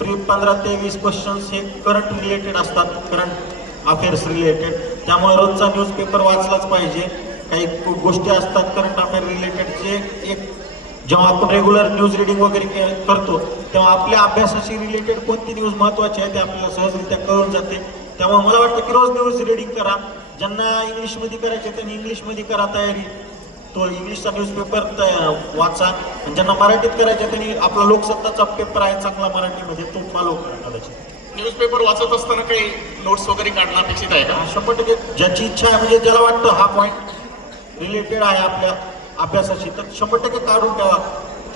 15 ते 20 क्वेश्चन्स हे करंट रिलेटेड असतात, करंट अफेअर्स रिलेटेड. त्यामुळे रोजचा न्यूज पेपर वाचलाच पाहिजे. काही गोष्टी असतात करंट अफेअर रिलेटेड जे एक जेव्हा आपण रेग्युलर न्यूज रिडिंग वगैरे करतो तेव्हा आपल्या अभ्यासाशी रिलेटेड कोणती न्यूज महत्त्वाची आहे ते आपल्याला सहजरित्या कळून जाते. त्यामुळे मला वाटतं की रोज न्यूज रिडिंग करा. ज्यांना इंग्लिशमध्ये करायचे त्यांनी इंग्लिशमध्ये करा तयारी. तो इंग्लिशचा न्यूजपेपर वाचा. आणि ज्यांना मराठीत करायचं त्यांनी आपला लोकसत्ताचा पेपर आहे चांगला मराठीमध्ये, तो फॉलो करा कदाचित. न्यूजपेपर वाचत असताना काही नोट्स वगैरे काढणं अपेक्षित आहे का? 100% ज्याची इच्छा आहे, म्हणजे ज्याला वाटतं हा पॉईंट रिलेटेड आहे आपल्या अभ्यासाशी तर 100% काढून ठेवा.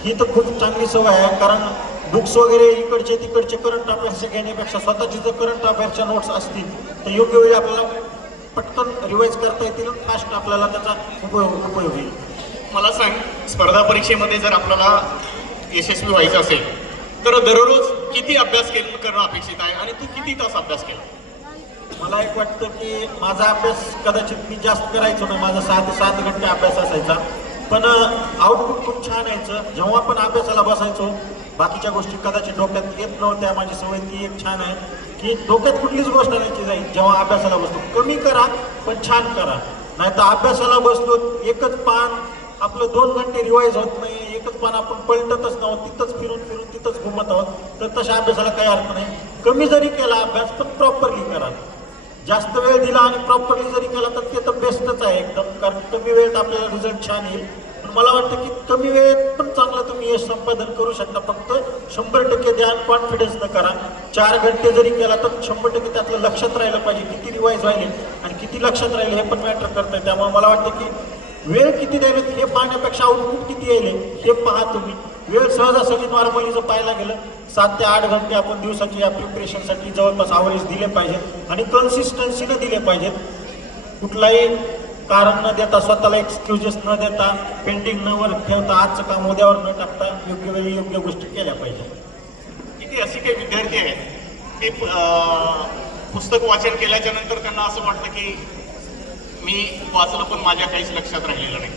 ही तर खूप चांगली सवय आहे. कारण बुक्स वगैरे इकडचे तिकडचे करंट अफेअर्स घेण्यापेक्षा स्वतःची जर करंट अफेअर्सच्या नोट्स असतील तर योग्य वेळी आपल्याला पटकन रिवाईज करता येतील. फास्ट आपल्याला त्याचा उपयोग होईल. मला सांग, स्पर्धा परीक्षेमध्ये जर आपल्याला यशस्वी व्हायचं असेल तर दररोज किती अभ्यास करणं अपेक्षित आहे आणि तू किती तास अभ्यास केला? मला एक वाटतं की माझा अभ्यास कदाचित मी जास्त करायचो ना, माझा 6 ते 7 घंटे अभ्यास असायचा. पण आउटपुट खूप छान यायचं. जेव्हा आपण अभ्यासाला बसायचो बाकीच्या गोष्टी कदाचित डोक्यात येत नव्हत्या. माझी सवय ती एक छान आहे की डोक्यात कुठलीच गोष्ट नाही जाईल. जेव्हा अभ्यासाला बसतो कमी करा पण छान करा. नाही तर अभ्यासाला बसलो एकच पान आपलं 2 घंटे रिवाईज होत नाही, एकच पान आपण पलटतच नव्हतं, तिथंच फिरून फिरून तिथंच घुमत आहोत, तर तशा अभ्यासाला काही अर्थ नाही. कमी जरी केला अभ्यास पण प्रॉपरली करा. जास्त वेळ दिला आणि प्रॉपरली जरी केला तर ते तर बेस्टच आहे एकदम. कारण कमी वेळेत आपल्याला रिझल्ट छान येईल. पण मला वाटतं की कमी वेळेत पण चांगलं तुम्ही यश संपादन करू शकता. फक्त 100% ध्यान कॉन्फिडन्सनं करा. 4 घंटे जरी केला तर 100% त्यातलं लक्षात राहिलं पाहिजे. किती रिवाईज राहिले आणि किती लक्षात राहिले हे पण मॅटर करतं आहे. त्यामुळे मला वाटतं की वेळ किती द्यायला हे पाहण्यापेक्षा आउटपुट किती यायले हे पहा तुम्ही. वेळ सहजासहजी नॉर्मली जर पाहायला गेलं 7 ते 8 घंटे आपण दिवसाची या प्रिपरेशनसाठी जवळपास आवरेज दिले पाहिजेत आणि कन्सिस्टन्सीनं दिले पाहिजेत. कुठलाही कारण न देता, स्वतःला एक्सक्युजेस न देता, पेंडिंग न वर ठेवता, आजचं काम उद्यावर न टाकता योग्य वेळी योग्य गोष्टी केल्या पाहिजेत. किती असे काही विद्यार्थी आहेत ते पुस्तक वाचन केल्याच्या नंतर त्यांना असं वाटतं की मी वाचलं पण माझ्या काहीच लक्षात राहिलेलं नाही.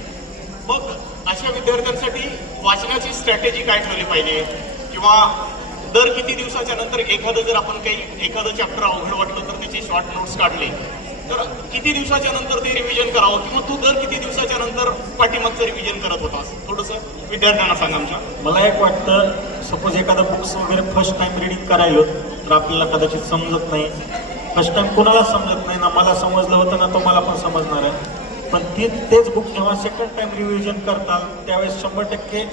मग अशा विद्यार्थ्यांसाठी वाचनाची स्ट्रॅटेजी काय ठेवली पाहिजे? किंवा दर किती दिवसाच्या नंतर जर आपण एखादं चॅप्टर अवघड वाटलं तर त्याचे शॉर्ट नोट्स काढले तर किती दिवसाच्या नंतर ते रिव्हिजन करावं? किंवा तू दर किती दिवसाच्या नंतर पाठीमागचं रिव्हिजन करत होतास? थोडंसं विद्यार्थ्यांना सांग आमच्या. मला एक वाटतं, सपोज एखादा बुक्स वगैरे फर्स्ट टाइम रिडिंग करायलो तर आपल्याला कदाचित समजत नाही. फर्स्ट टाइम कोणाला समजत नाही ना. मला समजलं होतं ना, तो मला पण समजणार आहे. पण तेच बुक जेव्हा सेकंड टाइम रिव्हिजन करताल त्यावेळेस 100%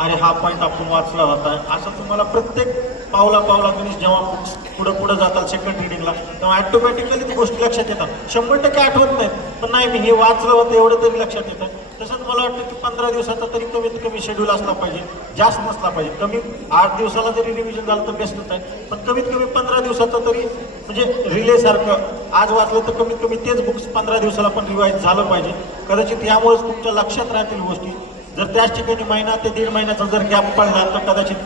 अरे हा पॉईंट आपण वाचला होता, असं तुम्हाला प्रत्येक पावला तुम्ही जेव्हा बुक्स पुढं जाताल सेकंड रिडिंगला तेव्हा ॲटोमॅटिकली ती गोष्टी लक्षात येतात. 100% आठवत नाहीत, पण नाही मी हे वाचलं होतं एवढं तरी लक्षात येतं. तसंच मला वाटतं की 15 दिवसाचा तरी कमीत कमी शेड्यूल असला पाहिजे, जास्त नसला पाहिजे. कमी 8 दिवसाला जरी रिव्हिजन झालं तर बेस्टच आहे, पण कमीत कमी 15 दिवसाचं तरी म्हणजे रिलेसारखं आज वाचलं तर कमीत कमी तेच बुक्स 15 दिवसाला पण रिवाईज झालं पाहिजे. कदाचित यामुळेच तुमच्या लक्षात राहतील गोष्टी. जर त्याच ठिकाणी महिना ते 1.5 महिन्याचा जर गॅप पडला तर कदाचित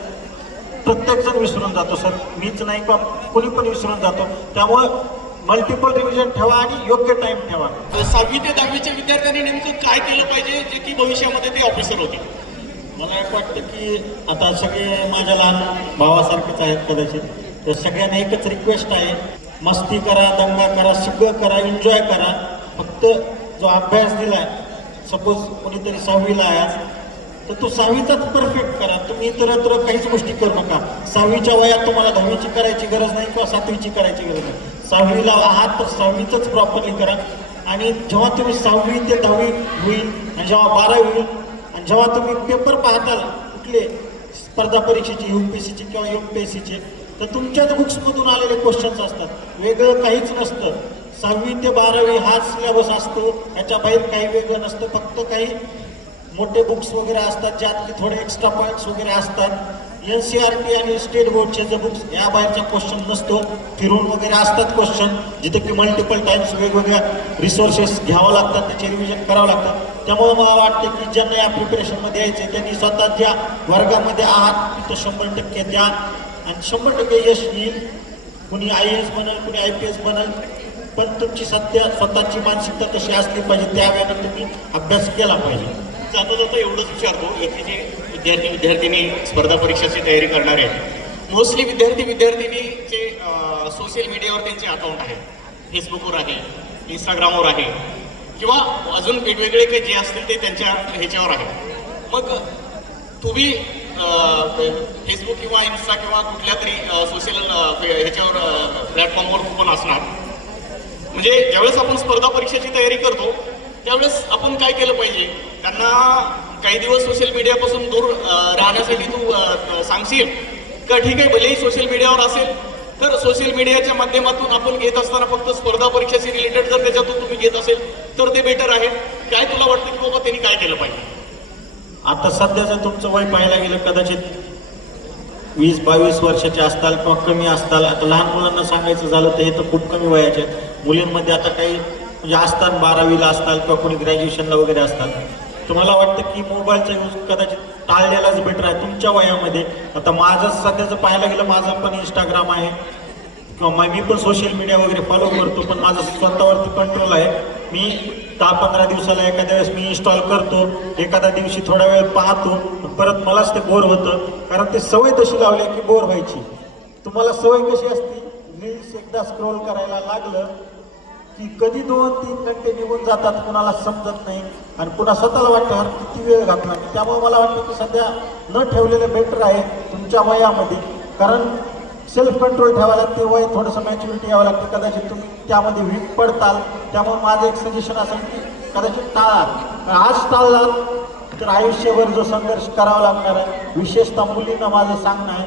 प्रत्येकजण विसरून जातो. सर मीच नाही का कोणी पण विसरून जातो. त्यामुळं मल्टिपल रिव्हिजन ठेवा आणि योग्य टाइम ठेवा. 6वी ते 10वीच्या विद्यार्थ्यांनी नेमकं काय केलं पाहिजे जे की भविष्यामध्ये ते ऑफिसर होते? मला एक वाटतं की आता सगळे माझ्या लहान भावासारखेच आहेत कदाचित, तर सगळ्यांना एकच रिक्वेस्ट आहे, मस्ती करा, दंगा करा, सगळं करा, एन्जॉय करा. फक्त जो अभ्यास दिलाय, सपोज कोणीतरी 6वीला आहे आज, तर तो 6वीचाच परफेक्ट करा. तुम्ही इतरत्र काहीच गोष्टी करू नका. 6वीच्या वयात तुम्हाला 10वीची करायची गरज नाही किंवा 7वीची करायची गरज नाही. 6वीला आहात तर 6वीचंच प्रॉपरली करा. आणि जेव्हा तुम्ही 6वी ते 10वी होईल आणि जेव्हा 12वी होईल आणि जेव्हा तुम्ही पेपर पाहताल कुठले स्पर्धा परीक्षेचे, UPSCचे किंवा UPSCचे, तर तुमच्याच बुक्समधून आलेले क्वेश्चन्स असतात, वेगळं काहीच नसतं. 6वी ते 12वी हाच सिलेबस असतो, याच्या बाहेर काही वेगळं नसतं. फक्त काही मोठे बुक्स वगैरे असतात ज्यात की थोडे एक्स्ट्रा पॉईंट्स वगैरे असतात. NCERT आणि स्टेट बोर्डचे जे बुक्स या बाहेरचा क्वेश्चन नसतो, फिरून वगैरे असतात क्वेश्चन, जिथे की मल्टिपल टाइम्स वेगवेगळ्या रिसोर्सेस घ्यावं लागतात, त्याचे रिव्हिजन करावं लागतं. त्यामुळे मला वाटतं की ज्यांना या प्रिपरेशनमध्ये यायचं त्यांनी स्वतः ज्या वर्गामध्ये आहात तिथं 100% द्या आणि 100% यश येईल. कुणी IAS बनेल, कुणी IPS बनेल, पण तुमची सध्या स्वतःची मानसिकता तशी असली पाहिजे, त्यावेळेला तुम्ही अभ्यास केला पाहिजे. जाता एवढंच विचारतो, येथे जे विद्यार्थ्यांनी स्पर्धा परीक्षेची तयारी करणार आहेत, मोस्टली विद्यार्थिनी जे सोशल मीडियावर त्यांचे अकाउंट आहे, फेसबुकवर आहे, इंस्टाग्रामवर आहे किंवा अजून वेगवेगळे काही जे असतील ते त्यांच्या ह्याच्यावर आहे. मग तुम्ही फेसबुक किंवा इन्स्टा किंवा कुठल्या तरी सोशल ह्याच्यावर प्लॅटफॉर्मवर पण असणार. म्हणजे ज्यावेळेस आपण स्पर्धा परीक्षेची तयारी करतो त्यावेळेस आपण काय केलं पाहिजे? त्यांना काही दिवस सोशल मीडियापासून दूर राहण्यासाठी तू सांगशील का? ठीक आहे, भलेही सोशल मीडियावर असेल तर सोशल मीडियाच्या माध्यमातून आपण घेत असताना फक्त स्पर्धा परीक्षेशी रिलेटेड जर त्याच्यातून तुम्ही घेत असेल तर ते बेटर आहे. काय तुला वाटतं की बाबा त्यांनी काय केलं पाहिजे? आता सध्याचं तुमचं वय पाहायला गेलं कदाचित 20-22 वर्षाचे असताल किंवा कमी असताल. आता लहान मुलांना सांगायचं झालं तर हे तर खूप कमी वयाचे आहेत. मुलींमध्ये आता काही म्हणजे असतात 12वीला असताल किंवा कोणी ग्रॅज्युएशनला वगैरे असतात. तर मला वाटतं की मोबाईलचा यूज कदाचित टाळलेलाच बेटर आहे तुमच्या वयामध्ये. आता माझं सध्याचं पाहायला गेलं, माझं पण इंस्टाग्राम आहे किंवा मी पण सोशल मीडिया वगैरे फॉलो करतो, पण माझं स्वतःवरती कंट्रोल आहे. मी 10-15 दिवसाला एखाद्या वेळेस मी इन्स्टॉल करतो, एखाद्या दिवशी थोडा वेळ पाहतो, परत मलाच ते बोर होतं. कारण ते सवय तशी लावली की बोर व्हायची. तुम्हाला सवय कशी असते, रील्स एकदा स्क्रोल करायला लागलं की कधी 2-3 घंटे निघून जातात, कुणाला समजत नाही आणि पुन्हा स्वतःला वाटतं यार किती वेळ घातला. त्यामुळे मला वाटतं की सध्या न ठेवलेलं बेटर आहे तुमच्या वयामध्ये. कारण सेल्फ कंट्रोल ठेवायला ते वय थोडंसं मॅच्युरिटी यावं लागतं. कदाचित तुम्ही त्यामध्ये वीक पडताल. त्यामुळे माझं एक सजेशन असेल की कदाचित टाळा. आज टाळलात तर आयुष्यभर जो संघर्ष करावा लागणार आहे, विशेषतः मुलींना माझं सांगणं आहे,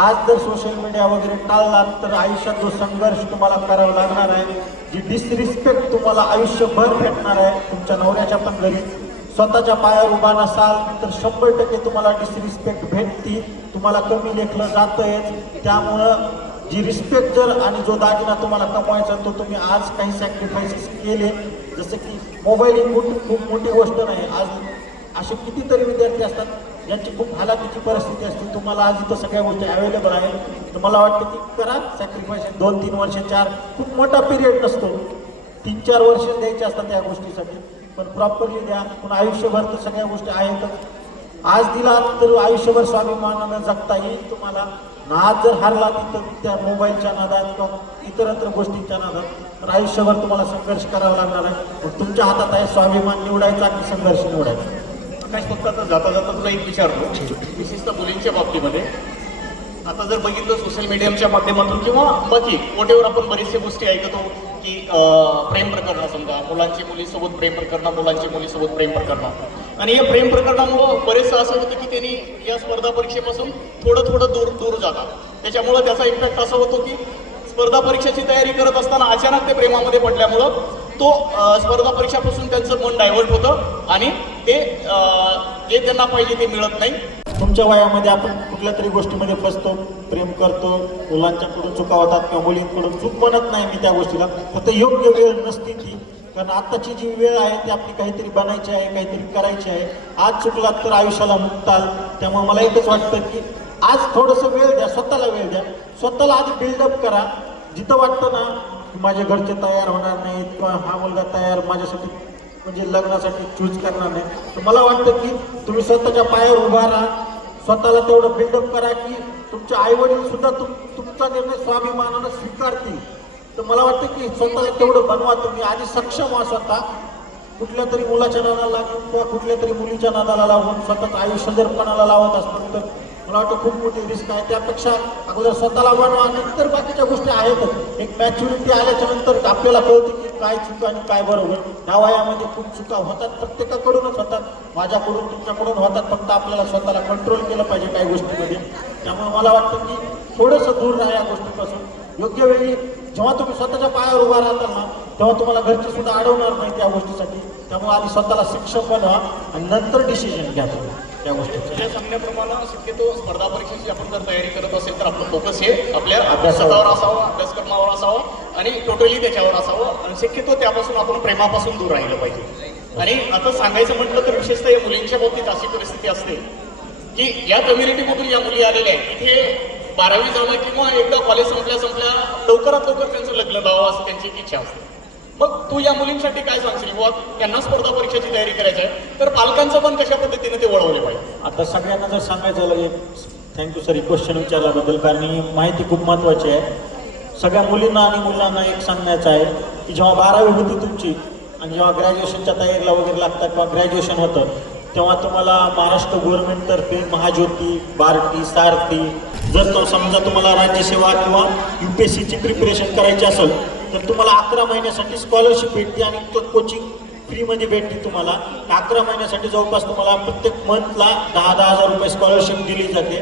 आज जर सोशल मीडिया वगैरे टाळलात तर आयुष्यात जो संघर्ष तुम्हाला करावा लागणार आहे, जी डिसरिस्पेक्ट तुम्हाला आयुष्यभर भेटणार आहे तुमच्या नवऱ्याच्या पण घरी, स्वतःच्या पायावर उभा नसाल तर 100% तुम्हाला डिसरिस्पेक्ट भेटती. तुम्हाला कमी लेखलं जातंय. त्यामुळं जी रिस्पेक्ट जर आणि जो दागिना तुम्हाला कमवायचा तो तुम्ही आज काही सॅक्रिफायसेस केले, जसं की मोबाईल ही खूप मोठी गोष्ट नाही. आज असे कितीतरी विद्यार्थी असतात ज्यांची खूप हालाकीची परिस्थिती असते. तुम्हाला आज इथं सगळ्या गोष्टी अवेलेबल आहे, तर मला वाटतं की करा सॅक्रिफाईस. 2-3 वर्ष 4 खूप मोठा पिरियड नसतो, 3-4 वर्ष द्यायचे असतात त्या गोष्टीसाठी, पण प्रॉपरली द्या. पण आयुष्यभर तर सगळ्या गोष्टी आहेतच. आज दिला तर आयुष्यभर स्वाभिमानानं जगता येईल तुम्हाला. आज जर हारला तिथं त्या मोबाईलच्या नादात किंवा इतरत्र गोष्टींच्या नादात तर आयुष्यभर तुम्हाला संघर्ष करावा लागणार आहे. मग तुमच्या हातात आहे स्वाभिमान निवडायचा की संघर्ष निवडायचा. काय फक्त आता जाता तुला एक विचारतो, विशेषतः मुलींच्या बाबतीमध्ये. आता जर बघितलं सोशल मीडियाच्या माध्यमातून किंवा बाकी वॉटेवर आपण बरेचशा गोष्टी ऐकतो की प्रेम प्रकरणं, समजा मुलांची मुलीसोबत प्रेम प्रकरणं, मुलांची मुलीसोबत प्रेम प्रकरणं. आणि या प्रेम प्रकरणामुळं बरेचसं असं होतं की त्यांनी या स्पर्धा परीक्षेपासून थोडं दूर जातात. त्याच्यामुळं त्याचा इम्पॅक्ट असा होतो की स्पर्धा परीक्षेची तयारी करत असताना अचानक ते प्रेमामध्ये पडल्यामुळं तो स्पर्धा परीक्षापासून त्यांचं मन डायव्हर्ट होतं आणि ते जे त्यांना पाहिजे ते मिळत नाही. तुमच्या वयामध्ये आपण कुठल्या तरी गोष्टीमध्ये फसतो, प्रेम करतो, मुलांच्याकडून चुका होतात किंवा मुलींकडून चूक बनत नाही मी त्या गोष्टीला, फक्त योग्य वेळ नसते ती. कारण आत्ताची जी वेळ आहे ती आपली काहीतरी बनायची आहे, काहीतरी करायची आहे. आज चुकलात तर आयुष्याला मुक्ताल. त्यामुळे मला एकच वाटतं की आज थोडंसं वेळ द्या, स्वतःला वेळ द्या, स्वतःला आधी बिल्डअप करा. जिथं वाटतं ना की माझे घरचे तयार होणार नाहीत किंवा हा मुलगा तयार माझ्यासाठी म्हणजे लग्नासाठी चूज करणार नाही, तर मला वाटतं की तुम्ही स्वतःच्या पायावर उभा राहा, स्वतःला तेवढं बिल्डअप करा की तुमचे आईवडील सुद्धा तुमचा निर्णय स्वाभिमानानं स्वीकारतील. तर मला वाटतं की स्वतःला तेवढं बनवा, तुम्ही आधी सक्षम व्हा. स्वतः कुठल्या तरी मुलाच्या नादाला लागून किंवा कुठल्या तरी मुलीच्या नादाला लागून स्वतःचं आयुष्य जर पणाला लावत असतात तर मला वाटतं खूप मोठी रिस्क आहे. त्यापेक्षा अगोदर स्वतःला बनवा, नंतर बाकीच्या गोष्टी आहेतच. एक मॅच्युरिटी आल्याच्या नंतर आपल्याला कळतं की काय चुका आणि काय बरोबर. ह्या वयामध्ये खूप चुका होतात, प्रत्येकाकडूनच होतात, माझ्याकडून तुमच्याकडून होतात. फक्त आपल्याला स्वतःला कंट्रोल केलं पाहिजे काही गोष्टीमध्ये. त्यामुळे मला वाटतं की थोडंसं दूर राहा या गोष्टीपासून. योग्य वेळी जेव्हा तुम्ही स्वतःच्या पायावर उभा राहता ना तेव्हा तुम्हाला घरचे सुद्धा अडवणार नाही त्या गोष्टीसाठी. त्यामुळे आधी स्वतःला सक्षम बनवा आणि नंतर डिसिजन घ्या तुम्ही त्या गोष्टीचं. तुझ्या सांगण्याप्रमाणे शक्यतो स्पर्धा परीक्षेची आपण जर तयारी करत असेल तर आपलं फोकस हे आपल्या अभ्यासावर असावं, अभ्यासक्रमावर असावं आणि टोटली त्याच्यावर असावं. आणि शक्यतो त्यापासून आपण प्रेमापासून दूर राहिलं पाहिजे. आणि आता सांगायचं म्हटलं तर विशेषतः या मुलींच्या बाबतीत अशी परिस्थिती असते की या कम्युनिटीमधून या मुली आलेल्या आहेत, इथे 12वी झालं किंवा एकदा कॉलेज संपल्या लवकरात लवकर त्यांचं लग्न लावावं असं त्यांची इच्छा असते. मग तू या मुलींसाठी काय सांगशील? बुवा त्यांना स्पर्धा परीक्षेची तयारी करायची आहे तर पालकांचं पण कशा पद्धतीने ते वळवले पाहिजे? आता सगळ्यांना जर सांगायचं झालं, थँक्यू सर ही क्वेश्चन विचारल्याबद्दल, कारण ही माहिती खूप महत्त्वाची आहे. सगळ्या मुलींना आणि मुलांना एक सांगण्याचं आहे की जेव्हा 12वी होती तुमची आणि जेव्हा ग्रॅज्युएशनच्या तयारीला वगैरे लागतात किंवा ग्रॅज्युएशन होतं तेव्हा तुम्हाला महाराष्ट्र गव्हर्नमेंटतर्फे महाज्योती, बार्टी, सारथी, जर तो समजा तुम्हाला राज्यसेवा किंवा UPSCची प्रिपरेशन करायची असेल तर तुम्हाला 11 महिन्यासाठी स्कॉलरशिप भेटते आणि तो कोचिंग फ्रीमध्ये भेटते तुम्हाला. 11 महिन्यासाठी जवळपास तुम्हाला प्रत्येक मंथला 10,000 रुपये स्कॉलरशिप दिली जाते.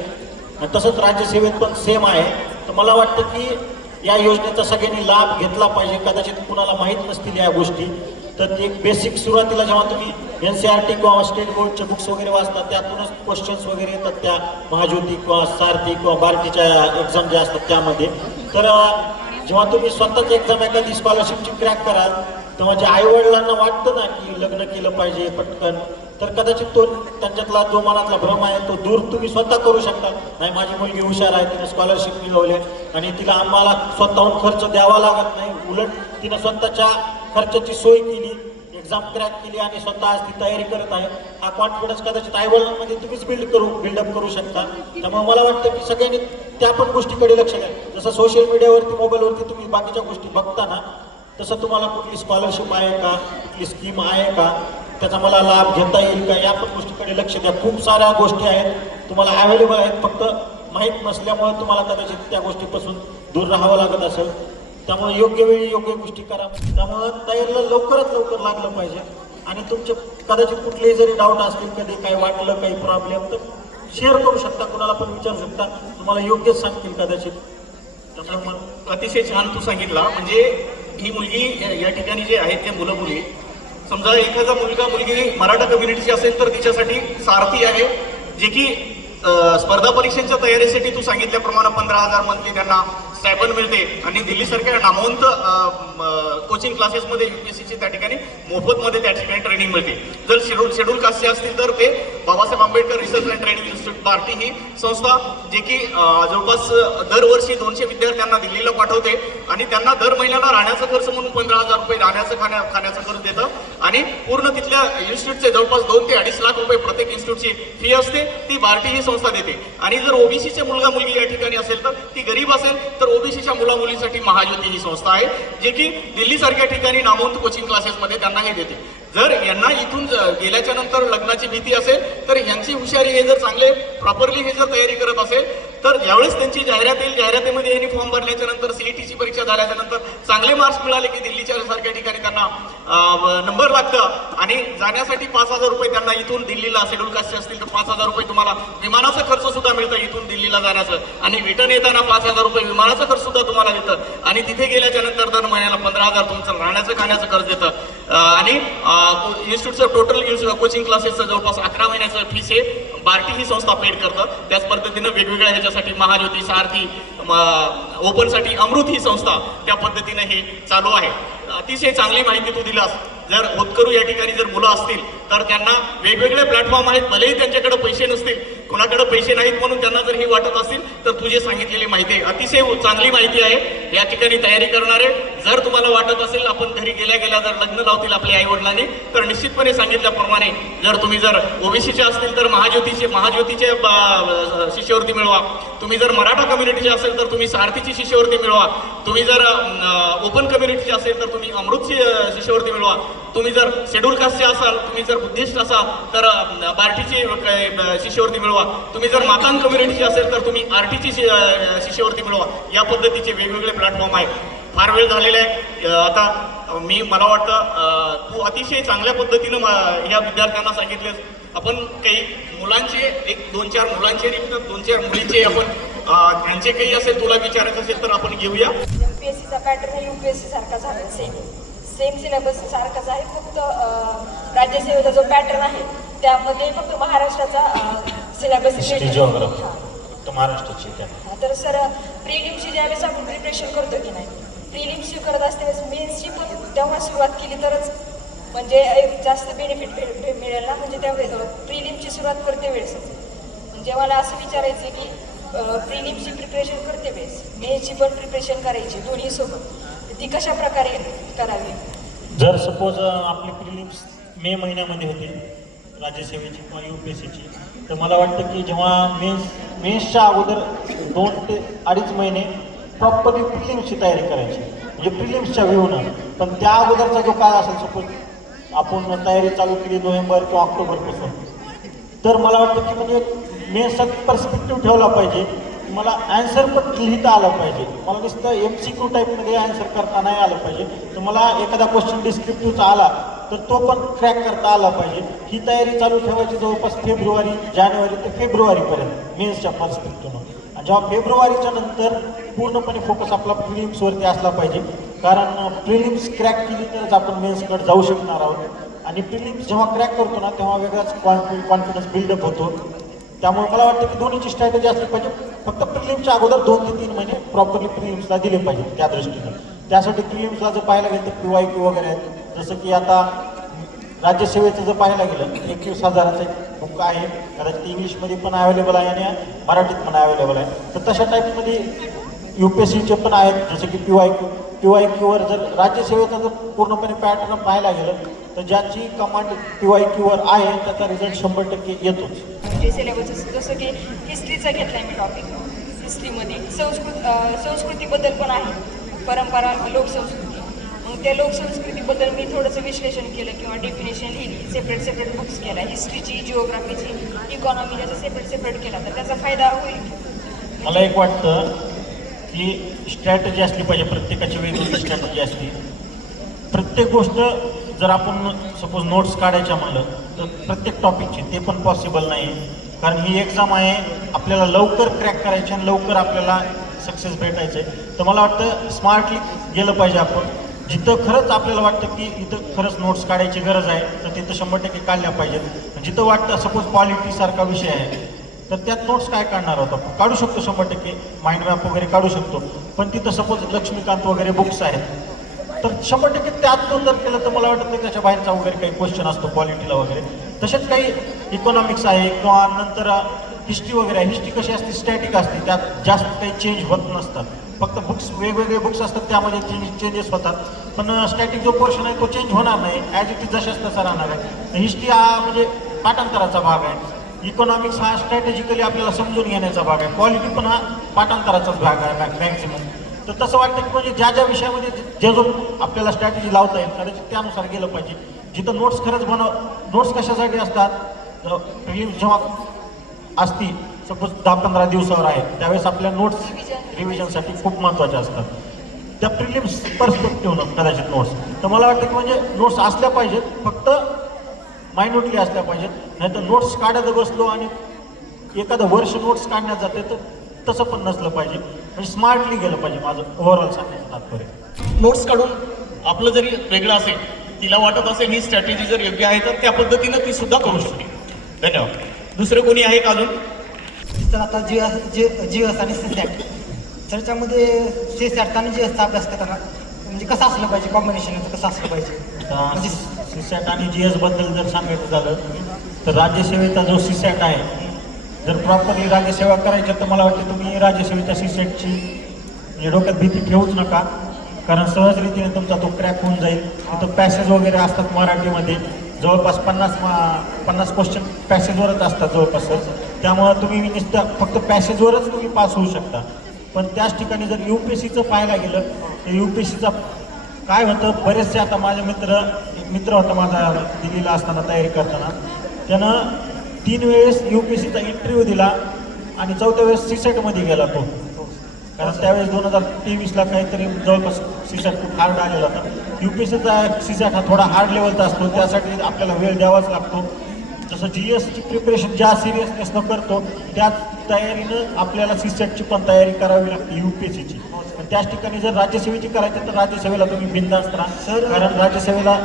आणि तसंच राज्यसेवेत पण सेम आहे. तर मला वाटतं की या योजनेचा सगळ्यांनी लाभ घेतला पाहिजे. कदाचित कुणाला माहीत नसतील या गोष्टी, तर एक बेसिक सुरुवातीला जेव्हा तुम्ही NCERT किंवा स्टेट बोर्डचे बुक्स वगैरे वाचतात त्यातूनच क्वेश्चन्स वगैरे येतात त्या महाज्योती किंवा सारथी किंवा बार्टीच्या एक्झाम ज्या असतात त्यामध्ये. तर जेव्हा तुम्ही स्वतःच एक्झाम एखादी स्कॉलरशिपची क्रॅक कराल तेव्हा जे आईवडिलांना वाटतं ना की लग्न केलं पाहिजे पटकन, तर कदाचित तो त्यांच्यातला जो मनातला भ्रम आहे तो दूर तुम्ही स्वतः करू शकता. नाही माझी मुलगी हुशार आहे, तिने स्कॉलरशिप मिळवली आणि तिला आम्हाला स्वतःहून खर्च द्यावा लागत नाही, उलट तिनं स्वतःच्या खर्चाची सोय केली, एक्झाम क्रॅक केली आणि स्वतः आज ती तयारी करत आहे. हा कॉन्फिडन्स कदाचित आईवडिलांमध्ये तुम्हीच बिल्डअप करू शकता. त्यामुळे मला वाटतं की सगळ्यांनी त्या पण गोष्टीकडे लक्ष द्या. जसं सोशल मीडियावरती मोबाईलवरती तुम्ही बाकीच्या गोष्टी बघता ना तसं तुम्हाला कुठली स्कॉलरशिप आहे का, कुठली स्कीम आहे का, त्याचा मला लाभ घेता येईल का, या पण गोष्टीकडे लक्ष द्या. खूप साऱ्या गोष्टी आहेत तुम्हाला अवेलेबल आहेत, फक्त माहीत नसल्यामुळे तुम्हाला कदाचित त्या गोष्टीपासून दूर राहावं लागत असेल. त्यामुळे योग्य वेळी योग्य गोष्टी करा. त्यामुळे तयारीला लवकरात लवकर लागलं पाहिजे. आणि तुमचे कदाचित कुठलेही जरी डाऊट असतील, कधी काही वाटलं काही प्रॉब्लेम, तर शेअर करू शकता, कुणाला पण विचारू शकता, तुम्हाला योग्यच सांगतील कदाचित. त्यामुळे अतिशय छान तू सांगितला. म्हणजे ही मुलगी या ठिकाणी जे आहेत ते मुलं मुली, समजा एखादा मुलगा मुलगी मराठा कम्युनिटीची असेल तर तिच्यासाठी सारथी आहे, जे की स्पर्धा परीक्षेच्या तयारीसाठी तू सांगितल्याप्रमाणे 15,000 मंथली त्यांना स्टायपन मिळते आणि दिल्लीसारख्या नामवंत कोचिंग क्लासेसमध्ये UPSCची त्या ठिकाणी मोफतमध्ये त्या ठिकाणी ट्रेनिंग मिळते. जर शेड्यूल कास्टचे असतील तर ते Babasaheb Ambedkar research and training institute BARTI ही संस्था जे की जवळपास दरवर्षी 200 विद्यार्थ्यांना दिल्लीला पाठवते आणि त्यांना दर महिन्याला राहण्याचा खर्च म्हणून 15,000 रुपये राहण्याचं खाण्याचा खर्च देतं आणि पूर्ण तिथल्या इन्स्टिट्यूटचे जवळपास 2 ते 2.5 लाख रुपये प्रत्येक इन्स्टिट्यूटची फी असते, ती बार्टी ही संस्था देते. आणि जर OBCचे मुलगा मुलगी या ठिकाणी असेल तर ती गरीब असेल तर OBCच्या मुला मुलींसाठी महाज्योती ही संस्था आहे, जे की दिल्लीसारख्या ठिकाणी नामवंत कोचिंग क्लासेसमध्ये त्यांना हे देते. जर यांना इथून गेल्याच्या नंतर लग्नाची भीती असेल तर यांची हुशारी हे जर चांगले प्रॉपरली हे जर तयारी करत असेल तर ज्यावेळेस त्यांची जाहिरात येईल, जाहिरातीमध्ये यांनी फॉर्म भरल्याच्या नंतर सीईटीची परीक्षा झाल्याच्या नंतर चांगले मार्क्स मिळाले की दिल्लीच्या सारख्या ठिकाणी त्यांना नंबर लागतं आणि जाण्यासाठी 5,000 रुपये त्यांना इथून दिल्लीला, शेड्यूल कास्टचे असतील तर 5,000 रुपये तुम्हाला विमानाचा खर्च सुद्धा मिळतं इथून दिल्लीला जाण्याचं, आणि रिटर्न येताना 5,000 रुपये विमानाचा खर्च सुद्धा तुम्हाला देतं, आणि तिथे गेल्याच्या नंतर दर महिन्याला 15,000 तुमचं राहण्याचं खाण्याचं खर्च देतं, आणि इन्स्टिट्यूटचं टोटल कोचिंग क्लासेसचं जवळपास 11 महिन्याचं फीस हे बार्टी ही संस्था पेड करतं. त्याच पद्धतीनं वेगवेगळ्या ह्याच्यासाठी महाज्योती, सारथी, ओपनसाठी अमृत ही संस्था त्या पद्धतीनं हे चालू आहे. अतिशय चांगली माहिती तू दिलास. जर होतकरू या ठिकाणी जर मुलं असतील तर त्यांना वेगवेगळे प्लॅटफॉर्म आहेत, भलेही त्यांच्याकडे पैसे नसतील, कोणाकडे पैसे नाहीत म्हणून त्यांना जर हे वाटत असतील तर तुझे सांगितलेली माहिती आहे अतिशय चांगली माहिती आहे. या ठिकाणी तयारी करणारे जर तुम्हाला वाटत असेल आपण घरी गेल्या गेल्या जर लग्न लावतील आपल्या आईवडिलांनी तर निश्चितपणे सांगितल्याप्रमाणे जर तुम्ही जर ओबीसीचे असतील तर महाज्योतीचे शिष्यवृत्ती मिळवा, तुम्ही जर मराठा कम्युनिटीचे असेल तर तुम्ही सारथीची शिष्यवृत्ती मिळवा, तुम्ही जर ओपन कम्युनिटीचे असेल तर तुम्ही अमृतची शिष्यवृत्ती मिळवा, तुम्ही जर शेड्यूल कास्टचे असाल, तुम्ही जर बुद्धिस्ट असाल तर बार्टीची शिष्यवृत्ती मिळवा, तुम्ही जर मातांग कम्युनिटीचे असेल तर तुम्ही आरटीची शिष्यवृत्ती मिळवा. या पद्धतीचे वेगवेगळे प्लॅटफॉर्म आहेत. फार वेळ झालेला आहे. आता मला वाटतं तू अतिशय चांगल्या पद्धतीनं या विद्यार्थ्यांना सांगितलेस. आपण काही मुलांचे 1-2-4 मुलांचे 2-4 मुलींचे आपण त्यांचे काही असेल तुला विचारायचं असेल तर आपण घेऊया. एमपीएससीचा पॅटर्न युपीएससी सारखाच आहे, सेम सिलेबस सारखाच आहे, फक्त राज्यसेवेचा जो पॅटर्न आहे त्यामध्ये फक्त महाराष्ट्राचा सिलेबस महाराष्ट्राची तर सर प्रिलिम्सची ज्यावेळेस आपण प्रिपरेशन करतो की नाही, प्रिलिम्सची करत असतेवेळेस मेन्सची पण तेव्हा सुरुवात केली तरच म्हणजे जास्त बेनिफिट मिळेल ना. म्हणजे त्या प्रिलिम्सची सुरुवात करते वेळेस म्हणजे मला असं विचारायचं आहे की प्रिलिम्सची प्रिपरेशन करते वेळेस मेन्सची पण प्रिपरेशन करायची दोन्ही सोबत, ती कशा प्रकारे करावी. जर सपोज आपली प्रिलिम्स मे महिन्यामध्ये होती राज्यसेवेची किंवा UPSCची, तर मला वाटतं की जेव्हा मेन्सच्या अगोदर 2 ते 2.5 महिने प्रॉपरली प्रिलिम्सची तयारी करायची, म्हणजे प्रिलिम्सच्या व्ह्यूनं. पण त्या अगोदरचा जो काळ असेल, सपोज आपण तयारी चालू केली नोव्हेंबर किंवा ऑक्टोबरपासून, तर मला वाटतं की म्हणजे मेन्सचा पर्स्पेक्टिव्ह ठेवला पाहिजे. मला ॲन्सर पण लिहिता आलं पाहिजे. मला नुसतं MCQ टाईपमध्ये ॲन्सर करता नाही आलं पाहिजे. तर मला एखादा क्वेश्चन डिस्क्रिप्टिव्हचा आला तर तो पण क्रॅक करता आला पाहिजे. ही तयारी चालू ठेवायची जवळपास जानेवारी ते फेब्रुवारीपर्यंत मेन्सच्या पर्स्पेक्टिव्हनं. आणि जेव्हा फेब्रुवारीच्या नंतर पूर्णपणे फोकस आपला प्रिलिम्सवरती असला पाहिजे, कारण प्रिलिम्स क्रॅक केली तरच आपण मेन्सकडे जाऊ शकणार आहोत. आणि प्रिलिम्स जेव्हा क्रॅक करतो ना तेव्हा वेगळाच कॉन्फिडन्स बिल्डअप होतो. त्यामुळे मला वाटतं की दोन्हीची स्ट्रॅटेजी असली पाहिजे. फक्त प्रिलिम्सच्या अगोदर 2 ते 3 महिने प्रॉपरली प्रिलिम्सला दिले पाहिजे त्या दृष्टीनं. त्यासाठी प्रिलिम्सला जर पाहायला गेलं तर PYQ वगैरे आहेत. जसं की आता राज्यसेवेचं जर पाहायला गेलं 21,000चं एक बुक आहे, कदाचित इंग्लिशमध्ये पण अवेलेबल आहे आणि मराठीत पण अवेलेबल आहे. तर तशा टाईपमध्ये UPSCचे पण आहेत, जसं की PYQवर जर राज्यसेवेचा जर पूर्णपणे पॅटर्न पाहायला गेलं तर ज्याची कमांड PYQवर आहे त्याचा रिझल्ट 100% येतोच. म्हणजे सिलेबस जसं की हिस्ट्रीचा घेतला मी टॉपिक, हिस्ट्रीमध्ये संस्कृतीबद्दल पण आहे, परंपरा, लोकसंस्कृती. मग त्या लोकसंस्कृतीबद्दल मी थोडंसं विश्लेषण केलं किंवा डेफिनेशन लिहिली, सेपरेट बुक्स केल्या, हिस्ट्रीची, जिओग्राफीची, इकॉनॉमी त्याचा सेपरेट केला तर त्याचा फायदा होईल. मला एक वाटतं की स्ट्रॅटेजी असली पाहिजे, प्रत्येकाची वेगवेगळी स्ट्रॅटेजी असली. प्रत्येक गोष्ट जर आपण सपोज नोट्स काढायच्या म्हणलं तर प्रत्येक टॉपिकची ते पण पॉसिबल नाही, कारण ही एक्झाम आहे, आपल्याला लवकर क्रॅक करायची आणि लवकर आपल्याला सक्सेस भेटायचं आहे. तर मला वाटतं स्मार्टली गेलं पाहिजे आपण. जिथं खरंच आपल्याला वाटतं की इथं खरंच नोट्स काढायची गरज आहे तर तिथं 100% काढल्या पाहिजेत. जिथं वाटतं सपोज पॉलिटीसारखा विषय आहे तर त्यात नोट्स काय काढणार आहोत आपण, काढू शकतो 100%, माइंड मॅप वगैरे काढू शकतो. पण तिथं सपोज लक्ष्मीकांत वगैरे बुक्स आहेत तर 100% त्यात जर केलं तर मला वाटतं त्याच्या बाहेरचा वगैरे काही क्वेश्चन असतो पॉलिटीला वगैरे. तसेच काही इकॉनॉमिक्स आहे किंवा नंतर हिस्ट्री वगैरे आहे. हिस्ट्री कशी असते, स्टॅटिक असते, त्यात जास्त काही चेंज होत नसतात. फक्त बुक्स वेगवेगळे बुक्स असतात त्यामध्ये चेंजेस होतात, पण स्टॅटिक जो पोर्शन आहे तो चेंज होणार नाही, ॲज इट इज जशाच तसा राहणार आहे. हिस्ट्री हा म्हणजे पाठांतराचा भाग आहे, इकॉनॉमिक्स हा स्ट्रॅटेजिकली आपल्याला समजून घेण्याचा भाग आहे, पॉलिटी पण हा पाठांतराचाच भाग आहे मॅक्झिमम. तर तसं वाटतं की म्हणजे ज्या विषयामध्ये जो आपल्याला स्ट्रॅटेजी लावता येईल कदाचित त्यानुसार गेलं पाहिजे. जिथं नोट्स खरंच नोट्स कशासाठी असतात, प्रिलिम्स जेव्हा असती सपोज 10-15 दिवसावर आहेत त्यावेळेस आपल्या नोट्स रिव्हिजनसाठी खूप महत्त्वाच्या असतात. त्या प्रिलिम्स पर्स्पेक्टिव्हनं कदाचित नोट्स, तर मला वाटतं की म्हणजे नोट्स असल्या पाहिजेत, फक्त मायन्युटली असल्या पाहिजेत. नाही तर नोट्स काढत बसलो आणि एखादं वर्ष नोट्स काढण्यात जाते तर तसं पण नसलं पाहिजे. म्हणजे स्मार्टली गेलं पाहिजे, माझं ओव्हरऑल सांगण्याचं तात्पर्य. नोट्स काढून आपलं जरी वेगळं असेल, तिला वाटत असेल ही स्ट्रॅटेजी जर योग्य आहे तर त्या पद्धतीनं ती सुद्धा करू शकते. धन्यवाद. दुसरं कोणी आहे का अजून? तर आता जीएस आणि सीसॅट, तर त्यामध्ये सीसॅट आणि जीएसचा अभ्यास करताना म्हणजे कसं असलं पाहिजे, कॉम्बिनेशन कसं असलं पाहिजे? म्हणजे सीसॅट आणि जीएस बद्दल जर सांगायचं झालं तर राज्यसेवेचा जो सीसॅट आहे, जर प्रॉपरली राज्यसेवा करायची तर मला वाटतं तुम्ही राज्यसेवेच्या सीसॅटची म्हणजे डोक्यात भीती ठेवूच नका, कारण सहजरीतीने तुमचा तो क्रॅक होऊन जाईल. तिथं पॅसेज वगैरे असतात मराठीमध्ये, जवळपास 50 क्वेश्चन पॅसेजवरच असतात जवळपास. त्यामुळं तुम्ही नुसतं फक्त पॅसेजवरच तुम्ही पास होऊ शकता. पण त्याच ठिकाणी जर UPSCचं पाहायला गेलं तर UPSCचा काय होतं, बरेचसे आता माझे मित्र होता माझा दिल्लीला असताना तयारी करताना, त्यानं 3 वेळेस UPSCचा इंटरव्ह्यू दिला आणि 4थ्या वेळेस सीसॅटमध्ये गेला तो. कारण त्यावेळेस 2023ला काहीतरी जवळपास सीसॅट खूप हार्ड आलेला होता. UPSCचा सीसॅट हा थोडा हार्ड लेवलचा असतो, त्यासाठी आपल्याला वेळ द्यावाच लागतो. जसं GSची प्रिपरेशन ज्या सिरियसनेसनं करतो त्याच तयारीनं आपल्याला सीसॅटची पण तयारी करावी लागते UPSCची. पण त्याच ठिकाणी जर राज्यसेवेची करायची तर राज्यसेवेला तुम्ही बिनधास्त राहा. सर, कारण राज्यसेवेला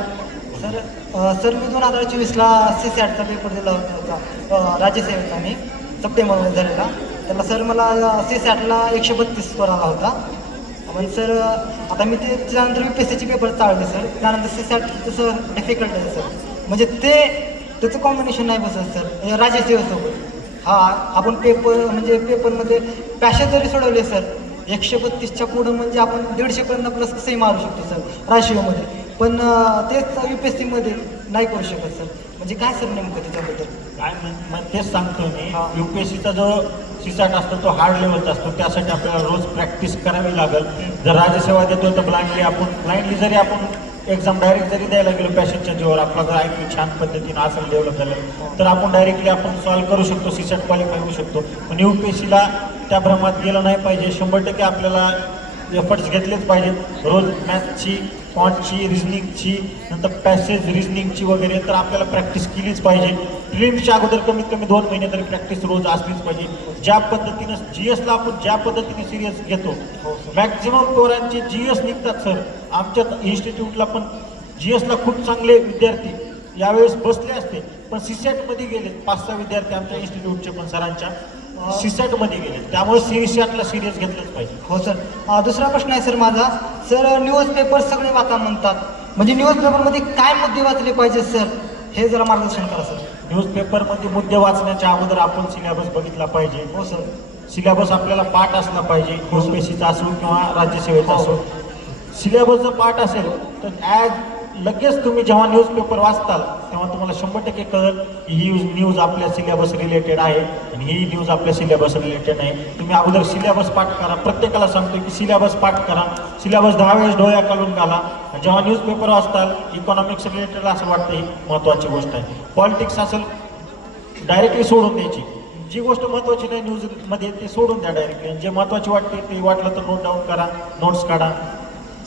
सर मी 2024ला सीसॅटचा पेपर दिला होता राज्यसेवेचा, मी सप्टेंबरमध्ये झालेला. त्याला सर मला सीसॅटला 132 स्कोर आला होता. पण सर आता मी ते त्यानंतर UPSCचे पेपर चालले सर, त्यानंतर सीसॅट तसं डिफिकल्ट आहे सर. म्हणजे त्याचं कॉम्बिनेशन नाही बसत सर राज्यसेवेसोबत. हा आपण पेपरमध्ये पॅसेज जरी सोडवले सर 132च्या पुढं म्हणजे आपण 150पर्यंत प्लस कसंही मारू शकतो सर राज्यसेवेमध्ये. पण तेच UPSCमध्ये नाही करू शकत सर. म्हणजे काय सर नेमकं त्याच्याबद्दल काय मग तेच सांगतो मी. UPSCचा जो सीसॅट असतो तो हार्ड लेवलचा असतो, त्यासाठी आपल्याला रोज प्रॅक्टिस करावी लागेल. जर राज्यसेवा देतो तर ब्लाइंडली जरी आपण एक्झाम डायरेक्ट जरी द्यायला गेलो पॅसेजच्या जीवावर, आपला जर IQ छान पद्धतीनं असेल डेव्हलप झालं तर आपण डायरेक्टली आपण सॉल्व करू शकतो, सीसॅट क्वालिफाय होऊ शकतो. पण UPSCला त्या भ्रमात गेलं नाही पाहिजे. 100% आपल्याला एफर्ट्स घेतलेच पाहिजेत. रोज मॅथ्सची, क्वांटची, रिजनिंगची, नंतर पॅसेज रिजनिंगची वगैरे तर आपल्याला प्रॅक्टिस केलीच पाहिजे. प्रिलिम्सच्या अगोदर कमीत कमी 2 महिने तरी प्रॅक्टिस रोज असलीच पाहिजे. ज्या पद्धतीनं GSला आपण ज्या पद्धतीने सिरियस घेतो, मॅक्झिमम पोरांचे GS निघतात सर. आमच्या इन्स्टिट्यूटला पण GSला खूप चांगले विद्यार्थी यावेळेस बसले असते, पण सीसॅटमध्ये गेले 5-6 विद्यार्थी आमच्या इन्स्टिट्यूटचे पण सरांच्या सीसॅटमध्ये गेले. त्यामुळे सीसॅटला सिरियस घेतलंच पाहिजे. हो सर. दुसरा प्रश्न आहे सर माझा. सर न्यूजपेपर सगळे वाचा म्हणतात, म्हणजे न्यूजपेपरमध्ये काय मुद्दे वाचले पाहिजे सर, हे जरा मार्गदर्शन करा सर. न्यूजपेपरमध्ये मुद्दे वाचण्याच्या अगोदर आपण सिलेबस बघितला पाहिजे. हो सर. सिलेबस आपल्याला पाठ असला पाहिजे, UPSCचा असो किंवा राज्यसेवेचा असो. सिलेबस जर पाठ असेल तर लगेच तुम्ही जेव्हा न्यूजपेपर वाचताल तेव्हा तुम्हाला 100% कळेल की ही न्यूज आपल्या सिलेबस रिलेटेड आहे आणि ही न्यूज आपल्या सिलेबस रिलेटेड नाही. तुम्ही अगोदर सिलेबस पाठ करा. प्रत्येकाला सांगतो की सिलेबस पाठ करा, सिलेबस 10 वेळेस डोळ्याखालून घाला. जेव्हा न्यूजपेपर वाचताल इकॉनॉमिक्स रिलेटेड असं वाटतं ही महत्त्वाची गोष्ट आहे. पॉलिटिक्स असेल डायरेक्टली सोडून द्यायची. जी गोष्ट महत्त्वाची नाही न्यूजमध्ये ते सोडून द्या डायरेक्टली. जे महत्त्वाची वाटते ते वाटलं तर नोट डाऊन करा, नोट्स काढा.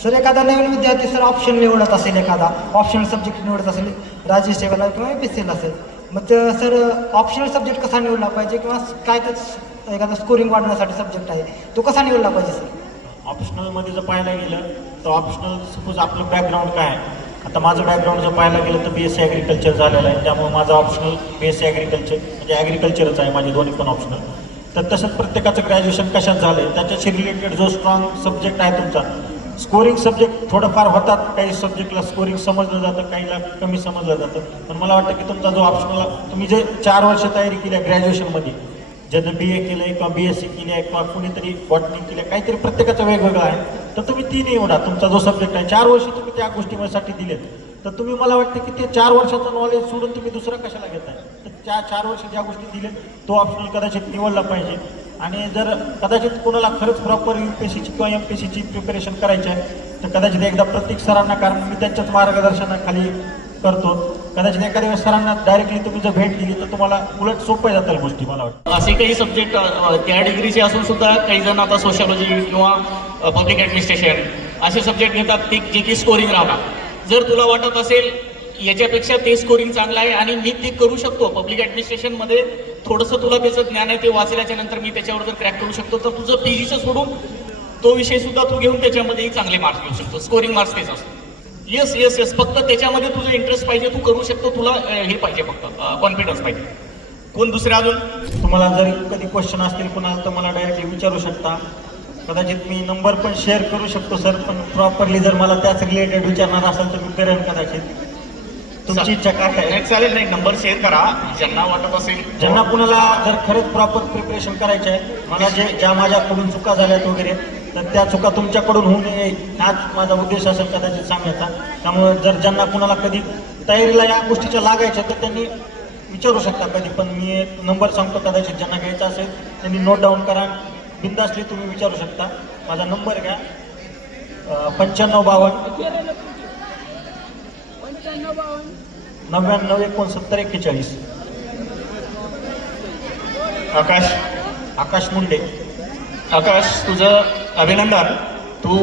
सर एखादा नवीन विद्यार्थी सर ऑप्शन निवडत असेल, एखादा ऑप्शनल सब्जेक्ट निवडत असेल राज्यसेवेला किंवा UPSCला असेल, मग सर ऑप्शनल सब्जेक्ट कसा निवडला पाहिजे किंवा काय तर एखादा स्कोरिंग वाढवण्यासाठी सब्जेक्ट आहे तो कसा निवडला पाहिजे सर? ऑप्शनलमध्ये जर पाहायला गेलं तर ऑप्शनल सपोज आपलं बॅकग्राऊंड काय आहे. आता माझं बॅकग्राऊंड जर पाहायला गेलं तर BSc ॲग्रिकल्चर झालेलं आहे, त्यामुळे माझं ऑप्शनल BSc ॲग्रिकल्चर म्हणजे ॲग्रिकल्चरच आहे माझे दोन्ही पण ऑप्शनल. तर तसंच प्रत्येकाचं ग्रॅज्युएशन कशात झालं आहे त्याच्याशी रिलेटेड जो स्ट्रॉंग सब्जेक्ट आहे तुमचा. स्कोरिंग सब्जेक्ट थोडंफार होतात, काही सब्जेक्टला स्कोरिंग समजलं जातं, काहीला कमी समजलं जातं. पण मला वाटतं की तुमचा जो ऑप्शनल तुम्ही जे 4 वर्ष तयारी केली आहे ग्रॅज्युएशनमध्ये, ज्यानं BA केलं आहे किंवा BSc केली आहे किंवा कुणीतरी बॉटनी केली आहे, काहीतरी प्रत्येकाचं वेगवेगळं आहे, तर तुम्ही 3 निवडा. तुमचा जो सब्जेक्ट आहे 4 वर्ष तुम्ही त्या गोष्टीसाठी दिलेत, तर तुम्ही मला वाटतं की ते 4 वर्षाचं नॉलेज सोडून तुम्ही दुसरं कशाला घेताय. तर त्या 4 वर्ष ज्या गोष्टी दिलेत तो ऑप्शनल कदाचित निवडला पाहिजे. आणि जर कदाचित कोणाला खरंच प्रॉपर UPSCची किंवा MPSCची प्रिपरेशन करायची आहे तर कदाचित एकदा प्रत्येक सरांना, कारण मी त्यांच्याच मार्गदर्शनाखाली करतो, कदाचित एखाद्या वेळेस सरांना डायरेक्टली तुम्ही जर भेट दिली तर तुम्हाला उलट सोपं जातील गोष्टी मला वाटतं. असे काही सब्जेक्ट त्या डिग्रीचे असून सुद्धा काही जण आता सोशॉलॉजी किंवा पब्लिक ॲडमिनिस्ट्रेशन असे सब्जेक्ट घेतात ते जे की स्कोरिंग राहतात. जर तुला वाटत असेल याच्यापेक्षा ते स्कोरिंग चांगलं आहे आणि मी ते करू शकतो, पब्लिक ॲडमिनिस्ट्रेशनमध्ये थोडंसं तुला त्याचं ज्ञान आहे ते वाचल्याच्या नंतर मी त्याच्यावर जर क्रॅक करू शकतो तर तुझं PGचं सोडून तो विषय सुद्धा तू घेऊन त्याच्यामध्येही चांगले मार्क्स घेऊ शकतो. स्कोरिंग मार्क्स तेच असतो. येस येस येस, फक्त त्याच्यामध्ये तुझं इंटरेस्ट पाहिजे, तू करू शकतो, तुला हे पाहिजे, फक्त कॉन्फिडन्स पाहिजे. कोण दुसरे अजून? तुम्हाला जर कधी क्वेश्चन असतील कुणाला तर मला डायरेक्टली विचारू शकता. कदाचित मी नंबर पण शेअर करू शकतो सर, पण प्रॉपरली जर मला त्याच रिलेटेड विचारणार असेल तर मी करेन कदाचित. तुमची इच्छा काय आहे? नाही चालेल, नाही नंबर शेअर करा ज्यांना वाटत असेल. ज्यांना कुणाला जर खरंच प्रॉपर प्रिपरेशन करायचं आहे, मला ज्या माझ्याकडून चुका झाल्यात वगैरे तर त्या चुका तुमच्याकडून होऊ नये हाच माझा उद्देश असेल कदाचित सांगायचा. त्यामुळे जर ज्यांना कुणाला कधी तयारीला या गोष्टीच्या लागायच्या तर त्यांनी विचारू शकता कधी. पण मी एक नंबर सांगतो, कदाचित ज्यांना घ्यायचा असेल त्यांनी नोट डाऊन करा. बिंदासली तुम्ही विचारू शकता. माझा नंबर घ्या 9552 99 69 41. आकाश मुंडे. आकाश, तुझं अभिनंदन. तू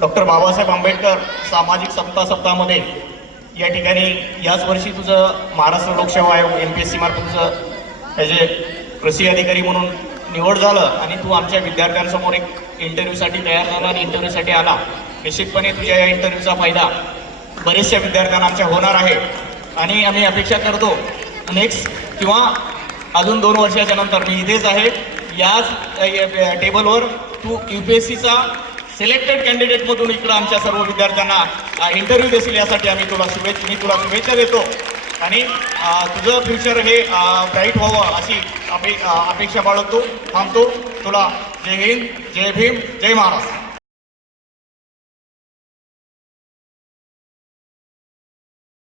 डॉक्टर बाबासाहेब आंबेडकर सामाजिक समता सप्ताहामध्ये या ठिकाणी याच वर्षी तुझं महाराष्ट्र लोकसेवा आयोग MPSC मार्फत तुझं ह्याचे कृषी अधिकारी म्हणून निवड झालं आणि तू आमच्या विद्यार्थ्यांसमोर एक इंटरव्ह्यूसाठी तयार झाला आणि इंटरव्ह्यूसाठी आला. निश्चितपणे तुझ्या या इंटरव्ह्यूचा फायदा बरेचशा विद्यार्थ्यांना आमच्या होणार आहे आणि आम्ही अपेक्षा करतो नेक्स्ट किंवा अजून 2 वर्षाच्या नंतर मी इथेच आहे याच टेबलवर तू UPSCचा सिलेक्टेड कॅन्डिडेटमधून इकडं आमच्या सर्व विद्यार्थ्यांना इंटरव्ह्यू देशील यासाठी मी तुला शुभेच्छा देतो आणि तुझं फ्युचर हे ब्राईट व्हावं अशी अपेक्षा बाळगतो. थांबतो. तुला जय हिंद, जय भीम, जय महाराष्ट्र.